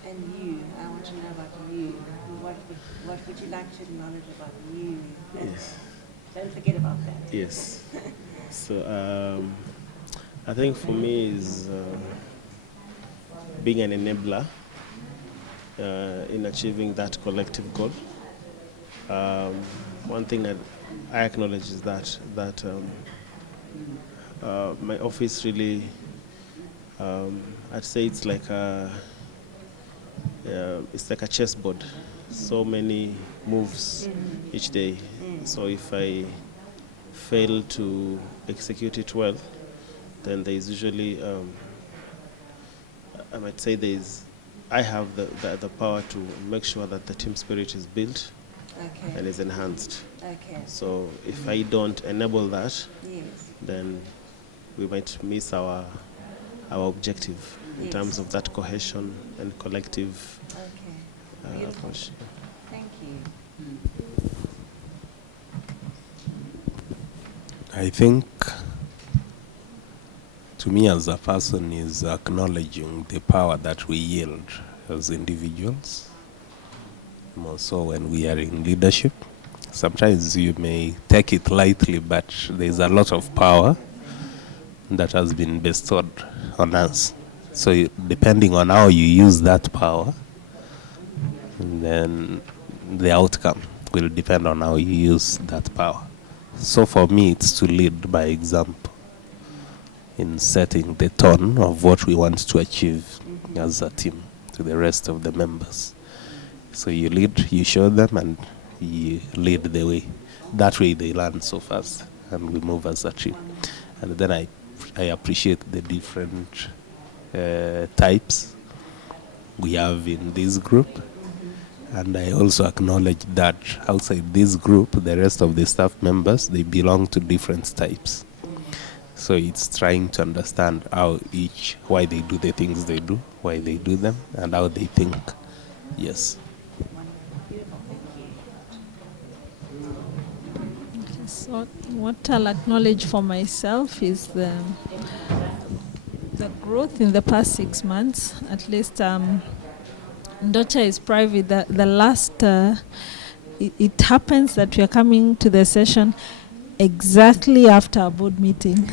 And you, I want to know about you. What would you like to acknowledge about you? Yes. Don't forget about that. Yes. So I think for me is being an enabler in achieving that collective goal. One thing that I acknowledge is that my office really, I'd say it's like a chessboard. So many moves each day. So if I fail to execute it well, then there is usually, I might say I have the power to make sure that the team spirit is built and is enhanced. Okay. So if I don't enable that, Yes. then we might miss our objective. in Yes. terms of that cohesion and collective Okay. Beautiful. approach. Thank you. I think, to me as a person, is acknowledging the power that we yield as individuals, more so when we are in leadership. Sometimes you may take it lightly, but there's a lot of power that has been bestowed on us. So depending on how you use that power, then the outcome will depend on how you use that power. So for me, it's to lead by example in setting the tone of what we want to achieve as a team to the rest of the members. So you lead, you show them, and you lead the way. That way they learn so fast, and we move as a team. And then I appreciate the different types we have in this group. And I also acknowledge that outside this group, the rest of the staff members, they belong to different types. So it's trying to understand why they do the things they do, why they do them, and how they think. Yes. So what I'll acknowledge for myself is the growth in the past 6 months. At least Ndocha is private. The last, it happens that we are coming to the session exactly after our board meeting.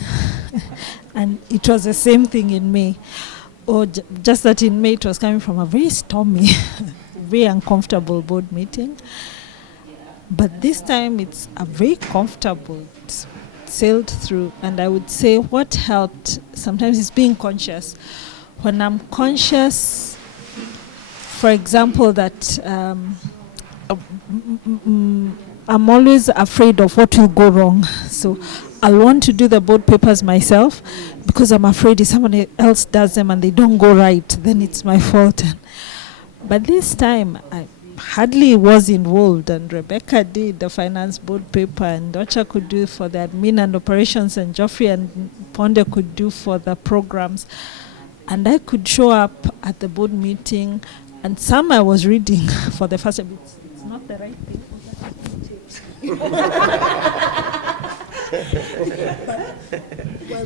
And it was the same thing in May. Or just that in May it was coming from a very stormy, very uncomfortable board meeting. But this time it's a very comfortable, it's sailed through. And I would say what helped sometimes is being conscious. When I'm conscious, for example, that I'm always afraid of what will go wrong. So I'll want to do the board papers myself because I'm afraid if someone else does them and they don't go right, then it's my fault. But this time, I hardly was involved, and Rebecca did the finance board paper, and Docha could do for the admin and operations, and Geoffrey and Ponde could do for the programs. And I could show up at the board meeting, and some I was reading for the first time. It's not the right thing.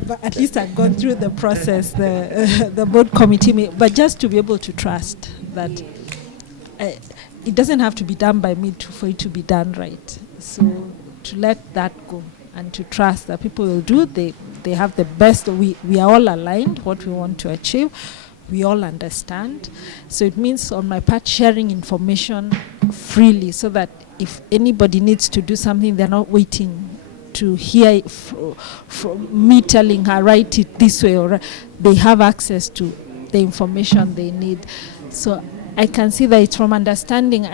But at least I've gone through the process, the board committee, but just to be able to trust that it doesn't have to be done by me for it to be done right. So to let that go and to trust that people will do, they have the best. We are all aligned, what we want to achieve. We all understand. So it means on my part sharing information freely so that if anybody needs to do something, they're not waiting to hear from me telling her, write it this way, or they have access to the information they need. So I can see that it's from understanding.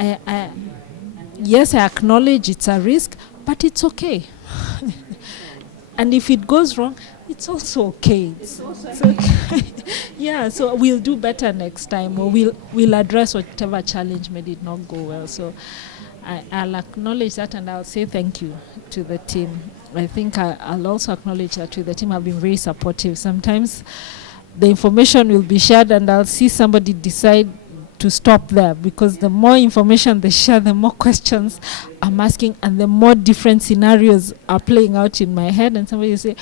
Yes, I acknowledge it's a risk, but it's okay. And if it goes wrong, it's also okay. It's okay. Yeah, so we'll do better next time, or we'll address whatever challenge made it not go well. So I'll acknowledge that, and I'll say thank you to the team. I think I'll also acknowledge that the team have been very supportive. Sometimes the information will be shared, and I'll see somebody decide to stop there, because the more information they share, the more questions I'm asking, and the more different scenarios are playing out in my head. And somebody will say,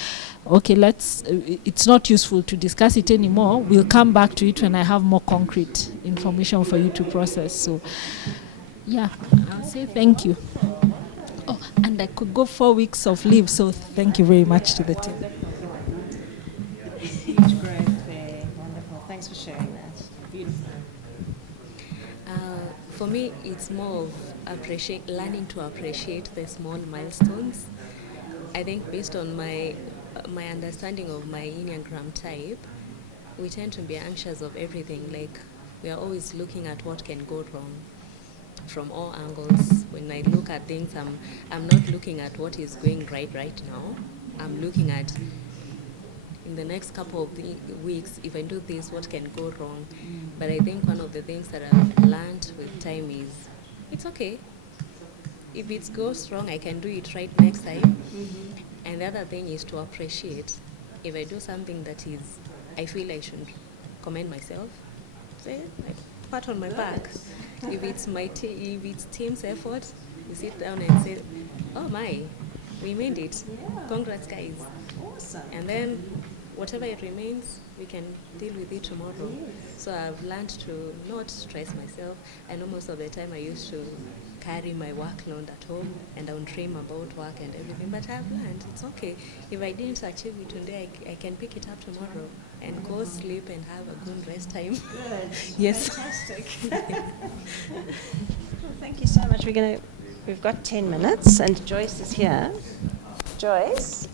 okay, it's not useful to discuss it anymore. We'll come back to it when I have more concrete information for you to process. So yeah, I'll say thank you. Oh, and I could go 4 weeks of leave, so thank you very much to the team. Huge growth there. Wonderful. Thanks for sharing that. Beautiful. For me, it's more of learning to appreciate the small milestones. I think based on my understanding of my Enneagram type, we tend to be anxious of everything. Like, we are always looking at what can go wrong from all angles. When I look at things, I'm not looking at what is going right now. I'm looking at, in the next couple of weeks, if I do this, what can go wrong? But I think one of the things that I've learned with time is, it's okay. If it goes wrong, I can do it right next time. Mm-hmm. And the other thing is to appreciate. If I do something that I feel I should commend myself, say, like, pat on my back. If it's if it's team's effort, you sit down and say, oh my, we made it. Yeah. Congrats, guys. Awesome. And then whatever it remains, we can deal with it tomorrow. So I've learned to not stress myself. I know most of the time I used to carry my workload at home and I would dream about work and everything, but I've learned it's okay. If I didn't achieve it today, I can pick it up tomorrow and go sleep and have a good rest time. Good. Yes. Fantastic. Well, thank you so much. We've got 10 minutes and Joyce is here. Joyce?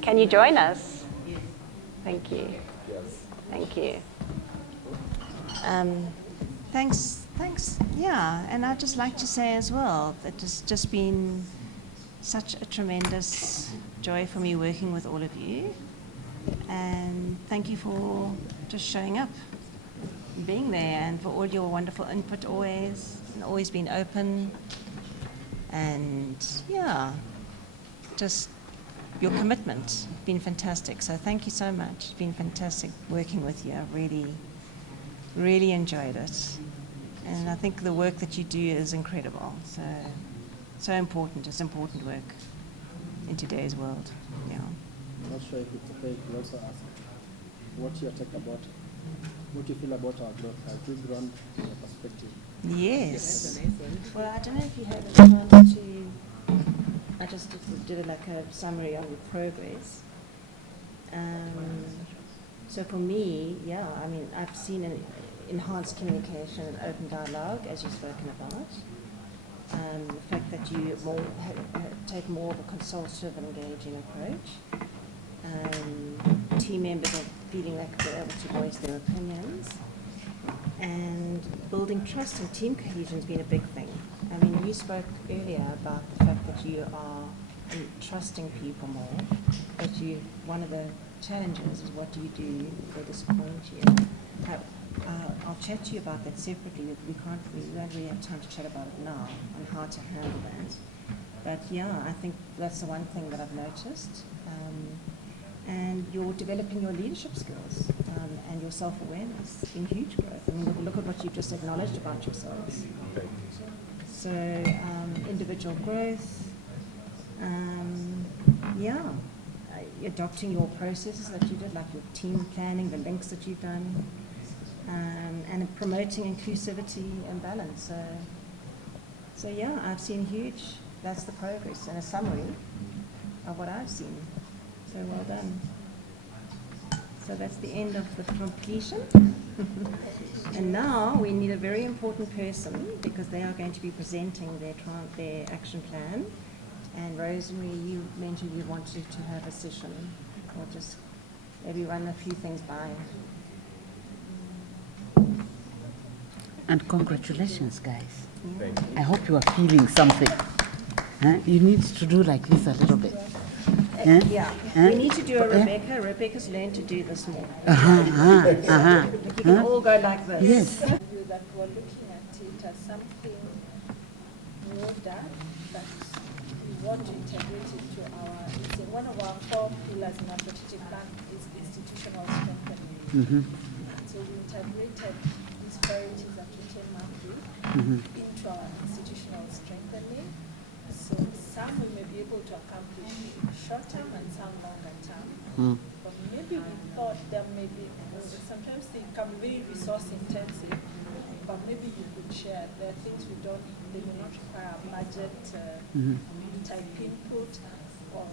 Can you join us? Thank you. Thank you. Thanks. Yeah, and I'd just like to say as well that it's just been such a tremendous joy for me working with all of you. And thank you for just showing up, being there, and for all your wonderful input always, and always being open. And yeah, just your commitment, been fantastic. So thank you so much. It's been fantastic working with you. I really enjoyed it. And I think the work that you do is incredible. So important. It's important work in today's world. Yeah. I'm not sure if it's okay. You also ask what your take about, what you feel about our growth. Has it grown in your perspective? Yes. Well, I don't know if you had a chance to. I just did like a summary of the progress. So for me, yeah, I mean, I've seen an enhanced communication and open dialogue, as you've spoken about. The fact that you take more of a consultative and engaging approach. Team members are feeling like they're able to voice their opinions. And building trust and team cohesion has been a big thing. I mean, you spoke earlier about the fact that you are trusting people more, but one of the challenges is what do you do if they disappoint you? I'll chat to you about that separately. We don't really have time to chat about it now and how to handle that. But yeah, I think that's the one thing that I've noticed. And you're developing your leadership skills and your self-awareness in huge growth. I mean, look at what you've just acknowledged about yourselves. So individual growth, adopting your processes that you did, like your team planning, the links that you've done, and promoting inclusivity and balance. So yeah, I've seen that's the progress and a summary of what I've seen. So well done. So that's the end of the completion. And now we need a very important person because they are going to be presenting their action plan. And Rosemary, you mentioned you wanted to have a session or just maybe run a few things by. And congratulations, guys. Yeah. I hope you are feeling something. You need to do like this a little bit. We need to do a Rebecca. Rebecca's learned to do this more. You can all go like this. Yes. That we're looking at it as something broader that we want to integrate into one of our core pillars in our strategic plan is institutional strengthening. So we integrated these priorities that we came up with into our institutional strengthening. So some we may be able to accomplish short term and some longer term. But maybe we thought that maybe sometimes they can be very resource intensive, but maybe you could share. There are things they may not require a budget type input, or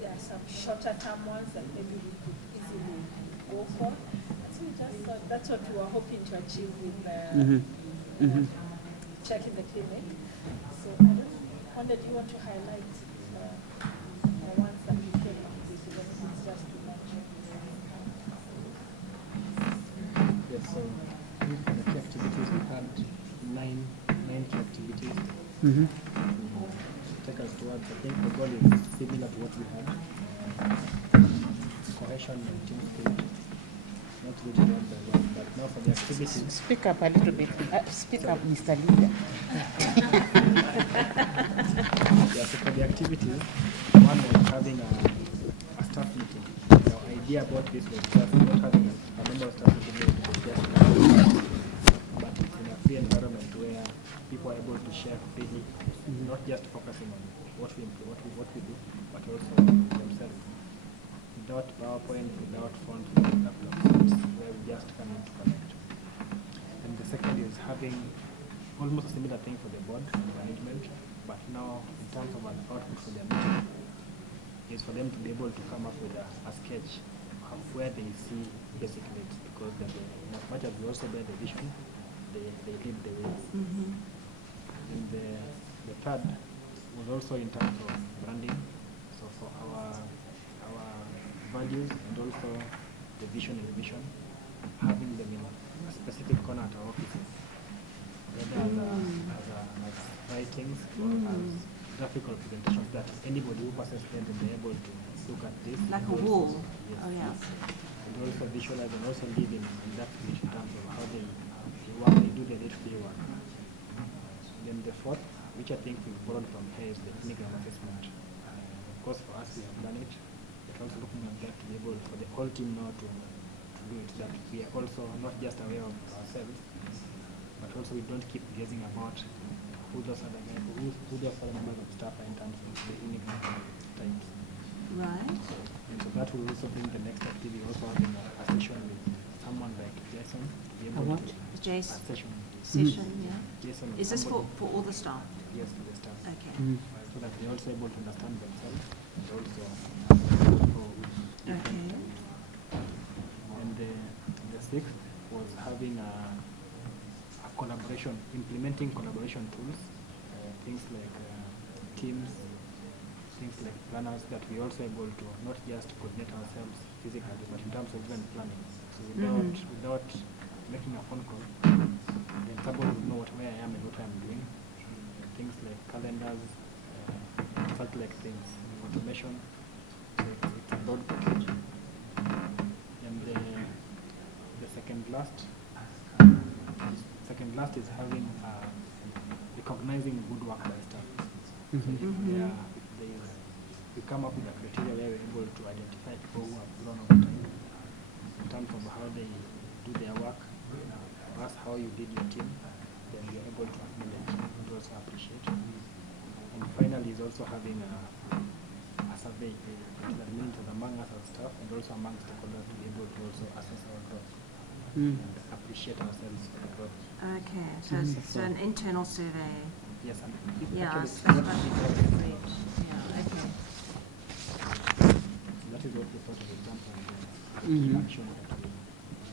there are some shorter term ones that maybe we could easily go for. So we just thought that's what we were hoping to achieve with checking the clinic. So I wonder, do you want to highlight the ones that we came up with, even if it's just to mention? Yes, so the key activities, we had nine key activities. Take us towards, I think the goal is similar to what we had. Cohesion and team spirit. Not really one by one, but now for the activities. Speak up a little bit. Speak up, Mr. Leader. Yeah, so for the activities, one was having a staff meeting. Our idea idea about this was just not having a number of staff to be able to just but it's in a free environment where people are able to share freely, not just focusing on what we do, but also themselves. Without PowerPoint, without fonts, without laptops, it's where we just come in to connect. And the second is having almost a similar thing for the board management, but now in terms of an output for their meeting, is for them to be able to come up with a sketch of where they see basic needs, because in as much as we also bear the vision, they lead the way. And the third was also in terms of branding, so for our values and also the vision and mission, having them in a specific corner at our offices, whether as writings or as graphical presentations, that anybody who passes there will be able to look at this. Like a wall. Yes, Oh, yeah. yes. And also visualize and also live in that image in terms of how they work, they do their day-to-day work. Then the fourth, which I think we've borrowed from here, is the clinical assessment. Of course, for us, we have done it, but also looking at that to be able for the whole team now to do it, that we are also not just aware of ourselves, but also we don't keep guessing about who those other guys, who those other members of staff are in terms of the unique types. Right. And so that will also bring the next activity, also having a session with someone like Jason to be able to Jace a session. session, yeah. Jason Is this for somebody- all the staff? Yes, to the staff. Okay. So that they're also able to understand themselves and also Okay. And the sixth was having a collaboration, implementing collaboration tools, things like Teams, things like planners, that we also able to not just coordinate ourselves physically, but in terms of even planning. So without making a phone call, then somebody will know where I am and what I'm doing. Things like calendars, such like things, automation. So it's a broad package. And the second last is having recognizing good work by staff. We come up with a criteria where we're able to identify people who have grown over time in terms of how they do their work, ask how you did your team, then we are able to acknowledge and also appreciate. And finally is also having a survey that means among us as staff and also among stakeholders to be able to also assess our growth and appreciate ourselves for the growth. Okay, so an internal survey. Yes, and Yeah, actually that's what we great. Yeah, okay. that is what we thought of in terms of the action that we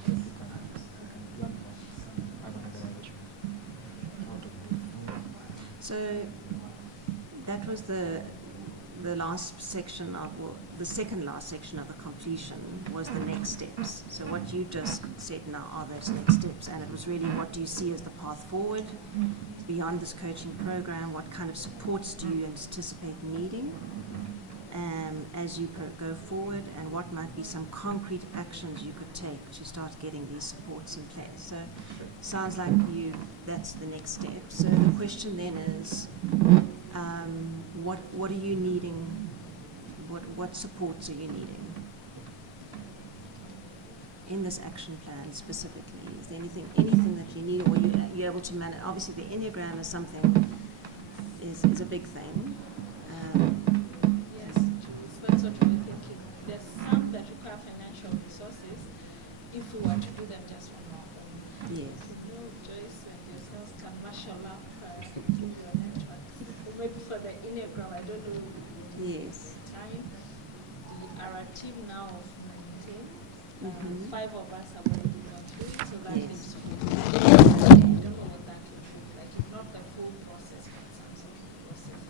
can plan for as an organization out of this. So that was the last section of, well, the second last section of the completion was the next steps. So what you just said now are those next steps, and it was really what do you see as the path forward beyond this coaching program? What kind of supports do you anticipate needing as you go forward, and what might be some concrete actions you could take to start getting these supports in place? So sounds like that's the next step. So the question then is, what are you needing? What supports are you needing in this action plan specifically? Is there anything that you need, or you're able to manage? Obviously, the Enneagram is is a big thing. Yes, that's what we're thinking. There's some that require financial resources if we were to do them just from our own. Yes. Joyce and yourselves can marshal up your networks. Maybe for the Enneagram, I don't know. Yes. Time. Our team now of 19, 5 of us have already gone through it, so that Yes. leaves 4. I don't know what that would look like. It's not the full process, but some sort of process.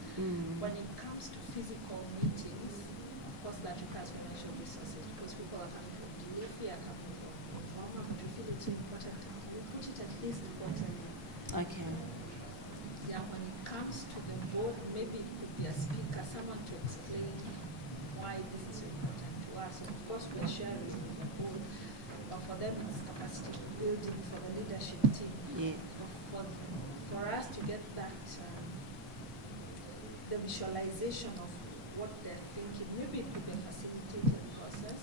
When it comes to physical meetings, of course that requires financial resources because people are coming from delivery, are coming from trauma, but we feel it's so important. We put it at least quarterly. Okay. Yeah, when it comes to the board, maybe it could be a speaker, someone to explain why this is so important to us. And of course, we're sharing with the board, but for them it's capacity building for the leadership team. Yeah. For us to get that, the visualization of what they're thinking, maybe it could be a facilitated process.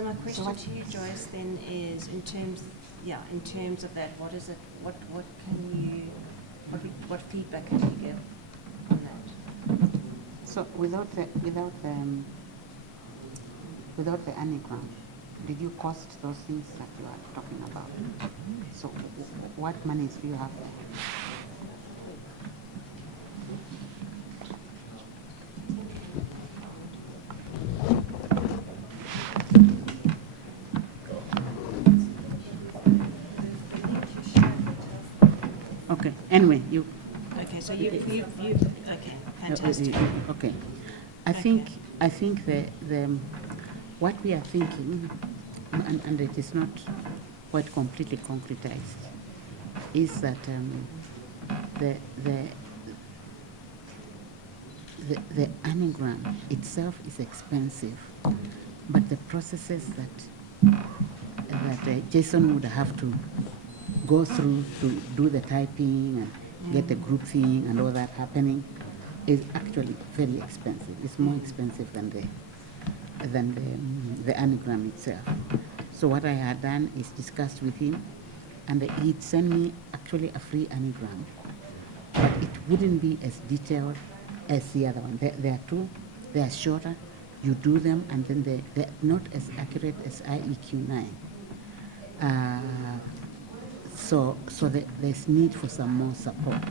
So my question what- to you, Joyce, then is in terms of that, what is it? What feedback can you give on that? So without the anagram, did you cost those things that you are talking about? So what monies do you have there? Okay, anyway, you. Okay, so you okay, fantastic. Okay. I think the what we are thinking, and it is not quite completely concretized, is that the anagram itself is expensive, but the processes that Jason would have to go through to do the typing and get the group thing and all that happening is actually very expensive. It's more expensive than the anagram itself. So what I had done is discussed with him, and he'd send me actually a free anagram, but it wouldn't be as detailed as the other one. There are two, they are shorter, you do them, and then they're not as accurate as IEQ 9. So there's need for some more support.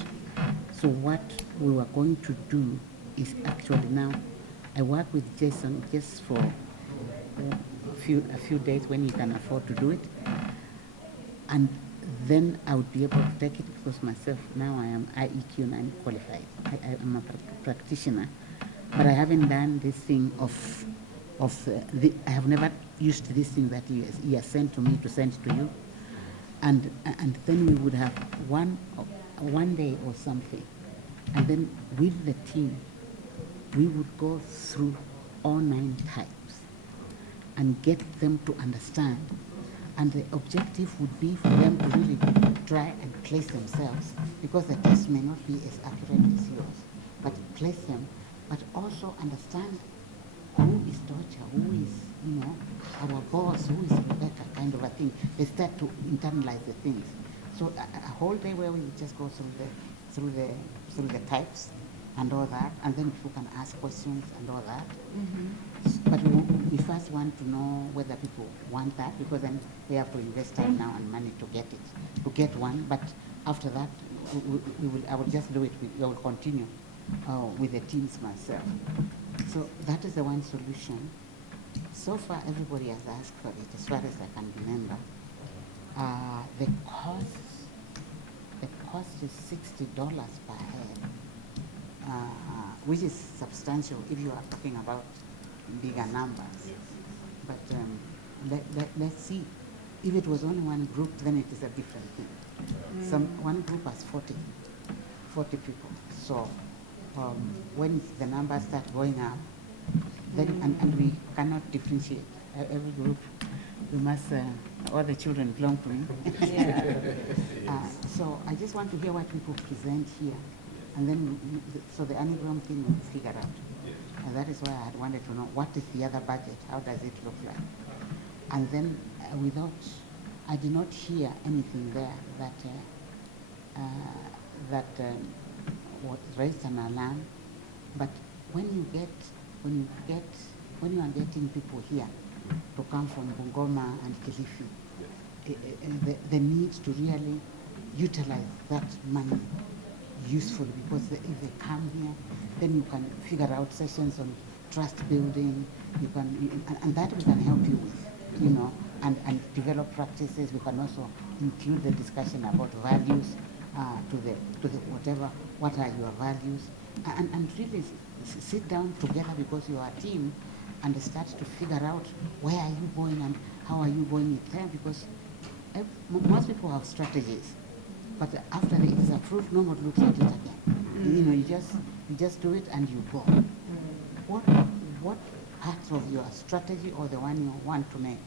So what we were going to do is actually now, I work with Jason just for a few days when he can afford to do it, and then I would be able to take it because myself now I am IEQ 9 qualified. I am a practitioner, but I haven't done this thing I have never used this thing that he has sent to me to send to you. And then we would have one day or something, and then with the team, we would go through all 9 types and get them to understand. And the objective would be for them to really try and place themselves, because the test may not be as accurate as yours, but place them, but also understand who is Docha, who is, our boss, who is Rebecca, kind of a thing. They start to internalize the things. So a whole day where we just go through the types and all that, and then people can ask questions and all that. Mm-hmm. But we first want to know whether people want that, because then they have to invest time now and money to get one. But after that, I will just do it. We will continue with the teams myself. So that is the one solution. So far, everybody has asked for it, as far as I can remember. The cost is $60 per head, which is substantial if you are talking about bigger numbers. But let's see. If it was only one group, then it is a different thing. One group has 40 people. So when the numbers start going up, then and we cannot differentiate. Every group, we must, all the children belong to me. So I just want to hear what people present here, and then so the anagram thing will be figured out. And that is why I had wanted to know what is the other budget, how does it look like? And then I did not hear anything there that what raised an alarm. But when you are getting people here to come from Bungoma and Kilifi, the need to really utilize that money usefully, because if they come here, then you can figure out sessions on trust building. And that we can help you with, and develop practices. We can also include the discussion about values to the whatever. What are your values? And really sit down together, because you are a team, and start to figure out where are you going and how are you going with them, because most people have strategies, but after it is approved, no one looks at it again. You just do it and you go. What parts of your strategy, or the one you want to make,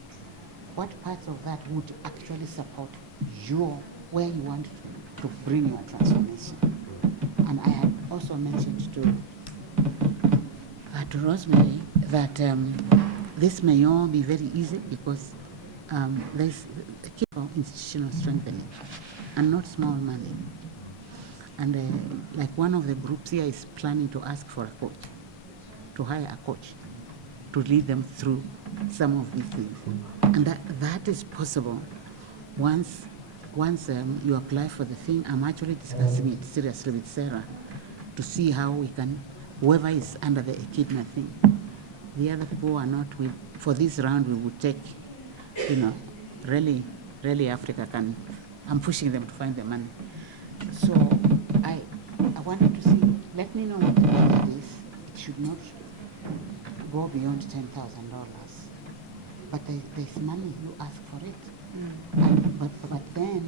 what parts of that would actually support where you want to bring your transformation? And I had also mentioned to Rosemary that this may all be very easy because there's a key for institutional strengthening and not small money. And like one of the groups here is planning to ask for a coach, to hire a coach to lead them through some of these things. And that is possible once you apply for the thing. I'm actually discussing it seriously with Sarah to see how we can, whoever is under the Echidna thing, the other people who are not, for this round we would take, really Africa can, I'm pushing them to find the money. So I wanted to see, let me know what the budget is. It should not go beyond $10,000. But there's money, you ask for it. And, but then,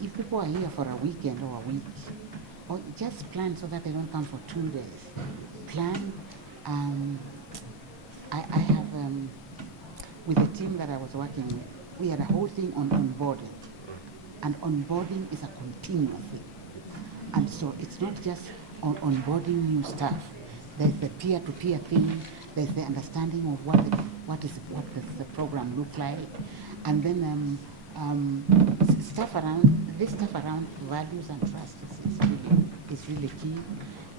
if people are here for a weekend or a week, or just plan so that they don't come for 2 days. Plan, I have, with the team that I was working with, we had a whole thing on onboarding. And onboarding is a continuous thing. And so it's not just on onboarding new staff. There's the peer-to-peer thing. There's the understanding of what does the program look like, and then this stuff around values and trust is really key.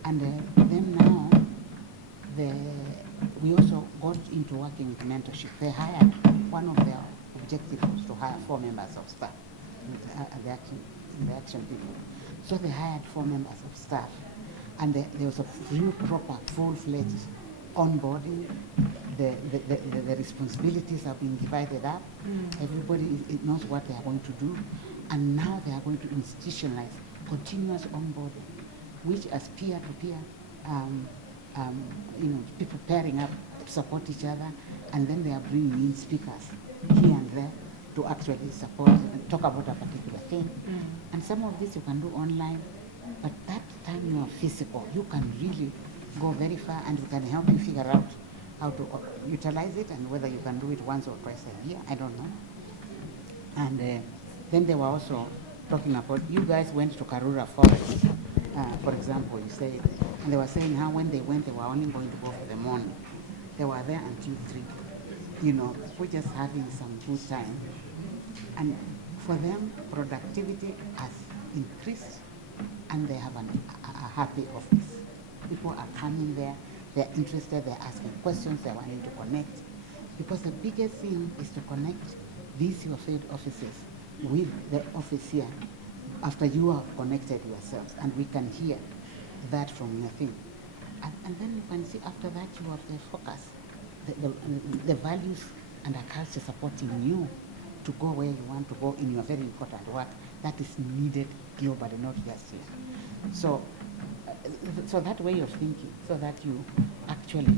And then now we also got into working with mentorship. They hired, one of their objectives was to hire 4 members of staff in the action people. So they hired 4 members of staff, and there was a real proper full-fledged onboarding. The responsibilities are being divided up. Everybody knows what they are going to do, and now they are going to institutionalize continuous onboarding, which as peer-to-peer, people pairing up to support each other, and then they are bringing in speakers here and there to actually support and talk about a particular thing. And some of this you can do online, but that time you are physical, you can really go very far, and we can help you figure out how to utilize it, and whether you can do it once or twice a year, I don't know. And then they were also talking about, you guys went to Karura Forest, for example, you said, and they were saying how when they went, they were only going to go for the morning. They were there until 3. We're just having some good time. And for them, productivity has increased, and they have a happy office. People are coming there, they're interested, they're asking questions, they're wanting to connect. Because the biggest thing is to connect these your field offices with the office here after you have connected yourselves, and we can hear that from your thing. And then you can see after that you have the focus, the values and the culture supporting you to go where you want to go in your very important work that is needed globally, not just here. So that way of thinking, so that you actually,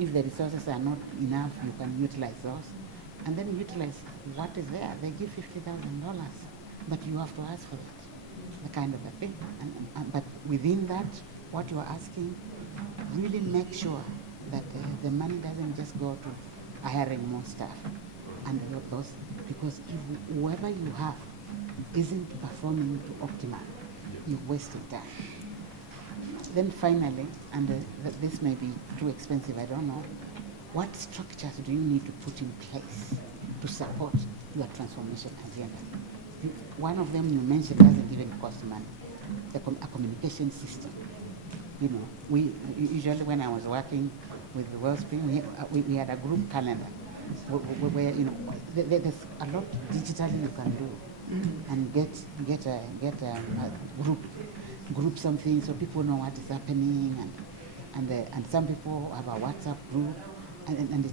if the resources are not enough, you can utilize those, and then utilize what is there. They give $50,000, but you have to ask for it, the kind of a thing. But within that, what you are asking, really make sure that the money doesn't just go to hiring more staff and those, because if whoever you have isn't performing to optimal, you're wasting time. Then finally, and this may be too expensive, I don't know, what structures do you need to put in place to support your transformation agenda? One of them you mentioned doesn't even cost money, a communication system. We usually, when I was working with the Wellspring, we had a group calendar where there's a lot digitally you can do, and get a group something so people know what is happening, and some people have a WhatsApp group, and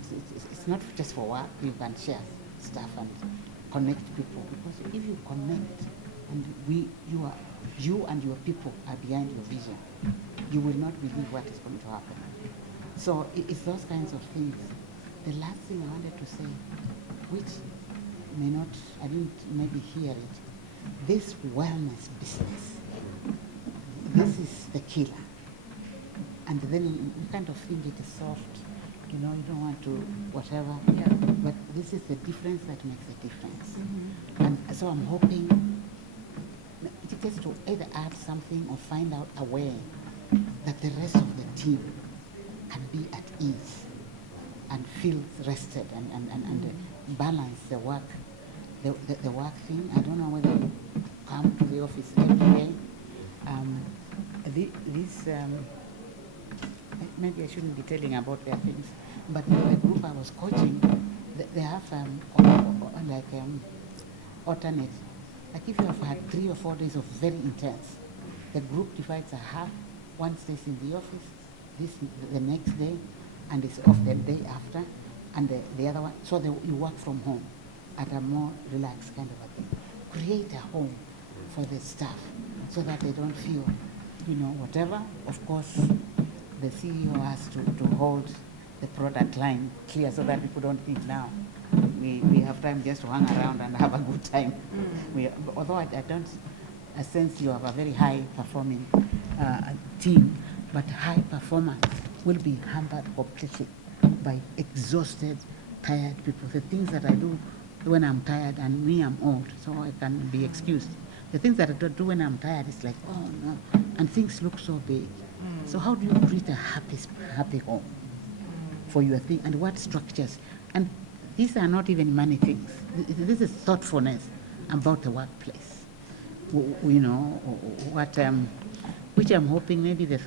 it's not just for work. You can share stuff and connect people, because if you connect and you and your people are behind your vision, you will not believe what is going to happen. So it's those kinds of things. The last thing I wanted to say, which I didn't maybe hear it, this wellness business, this is the killer. And then you kind of think it is soft, you don't want to whatever, but this is the difference that makes a difference. And so I'm hoping just to either add something or find out a way that the rest of the team can be at ease and feel rested and balance the work, the work thing. I don't know whether you come to the office every day. Maybe I shouldn't be telling about their things, but the group I was coaching, they have alternate. Like if you have had 3 or 4 days of very intense, the group divides a half. One stays in the office, the next day, and it's off the day after, and the other one. So you work from home at a more relaxed kind of a thing. Create a home for the staff so that they don't feel, whatever. Of course, the CEO has to hold the product line clear so that people don't think now we have time just to hang around and have a good time. Although I don't sense you have a very high performing team, but high performance will be hampered completely by exhausted, tired people. The things that I do when I'm tired, and me, I'm old, so I can be excused. The things that I don't do when I'm tired, it's like, oh no, and things look so big. So how do you create a happy home for your thing, and what structures? And these are not even money things. This is thoughtfulness about the workplace. Which I'm hoping maybe the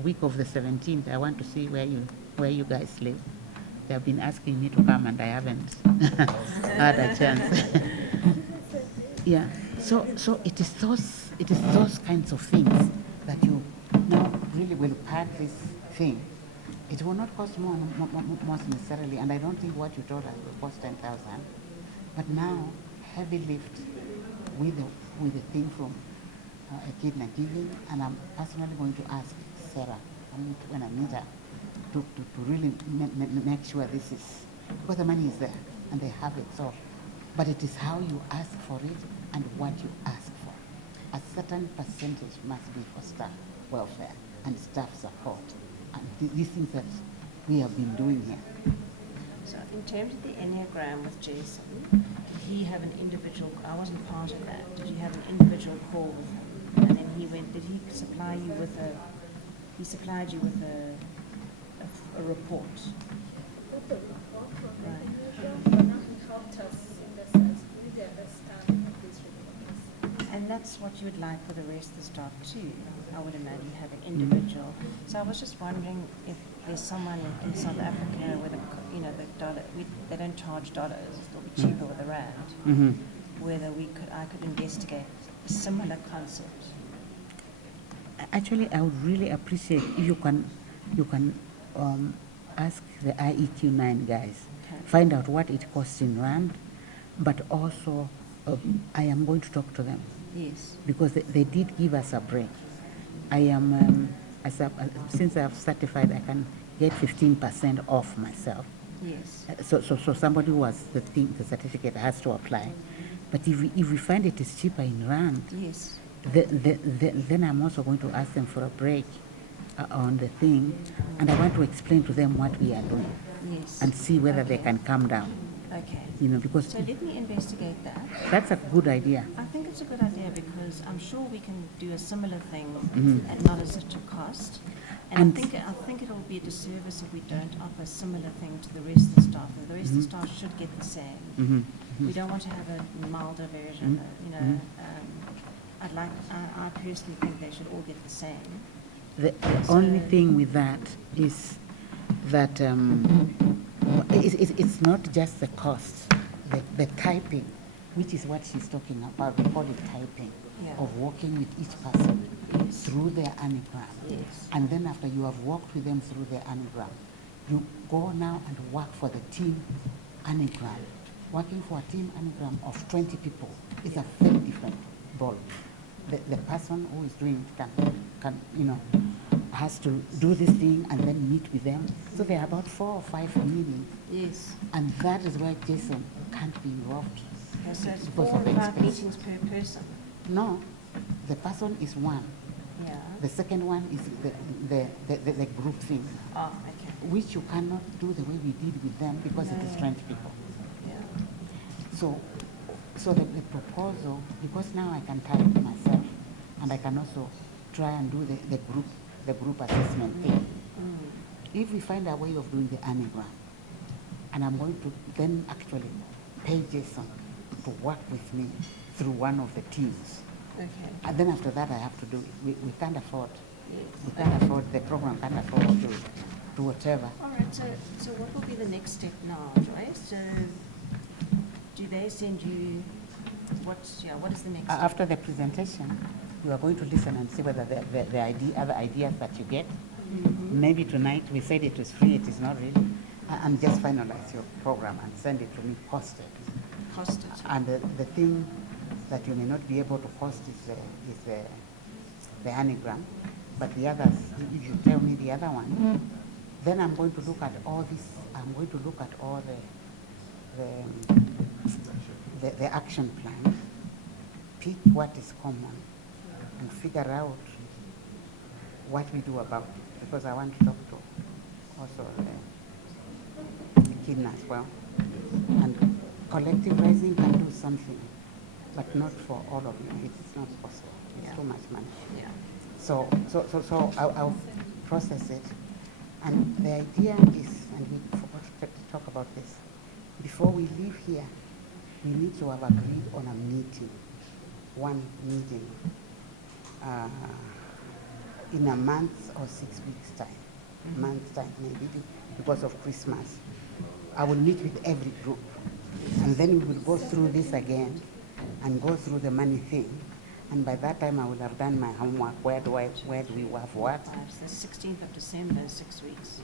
week of the 17th, I want to see where you guys live. They have been asking me to come, and I haven't had a chance. Yeah. So it is those kinds of things that you now really will pad this thing. It will not cost more necessarily, and I don't think what you told us will cost 10,000. But now, heavy lift with the thing from Echidna Giving, and I'm personally going to ask Sarah when I meet her to really make sure this is, because the money is there and they have it. So, but it is how you ask for it and what you ask for. A certain percentage must be for staff welfare and staff support, and these things that we have been doing here. So in terms of the Enneagram with Jason, did he have an individual, I wasn't part of that, did you have an individual call with him? And then did he supply you with he supplied you with a report? Right. And that's what you would like for the rest of the staff too, I would imagine, having individual. So I was just wondering if there's someone in South Africa where the dollar, they don't charge dollars, it'll be cheaper with a rand, whether I could investigate a similar concept. Actually, I would really appreciate if you can ask the IEQ9 guys, find out what it costs in rand, but also I am going to talk to them. Yes. Because they did give us a break. I am, since I have certified, I can get 15% off myself. Yes. So somebody who has the certificate has to apply. But if we find it is cheaper in rand, yes, then I'm also going to ask them for a break on the thing, and I want to explain to them what we are doing, yes, and see whether they can calm down. Okay. Because so let me investigate that. That's a good idea. I think it's a good idea because I'm sure we can do a similar thing at not as such a cost. And I think it'll be a disservice if we don't offer a similar thing to the rest of the staff. The rest of the staff should get the same. We don't want to have a milder version. I personally think they should all get the same. The only thing with that is that it's not just the cost, the typing, which is what she's talking about. We call it typing, of working with each person through their anagram. Yes. And then after you have worked with them through their anagram, you go now and work for the team anagram. Working for a team anagram of 20 people is a very different ball. The person who is doing it can has to do this thing and then meet with them. So there are about 4 or 5 meetings. Yes. And that is why Jason can't be involved. So it's because 4 of or 5 expense. meetings per person. No, the person is one. Yeah. The second one is the group thing. Oh, okay. Which you cannot do the way we did with them because it is 20 people. Yeah. So the proposal, because now I can type myself and I can also try and do the group the group assessment thing. If we find a way of doing the anagram, and I'm going to then actually pay Jason to work with me through one of the teams. Okay. And then after that, I have to do it. We can't afford. Yes. We can't afford, the program can't afford to do whatever. All right, so what will be the next step now, Joyce? So do they send you, what is the next step? After the presentation, you are going to listen and see whether other ideas that you get. Maybe tonight, we said it was free, it is not really. And just finalize your program and send it to me posted. Posted. And the thing that you may not be able to post is the anagram, but the others, if you tell me the other one, then I'm going to look at all this, I'm going to look at all the action plans, pick what is common, and figure out what we do about it, because I want to talk to also the kin as well. And collective rising can do something, but not for all of you. It's not possible. It's too much money. Yeah. So I'll process it. And the idea is, and we forgot to talk about this, before we leave here, we need to have agreed on a meeting, one meeting, in a month or 6 weeks' time. Month's time, maybe, because of Christmas. I will meet with every group, and then we will go through this again and go through the money thing. And by that time, I will have done my homework. Where do we have what? It's the 16th of December, 6 weeks.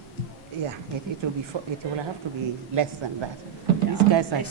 Yeah, it will have to be less than that. These guys are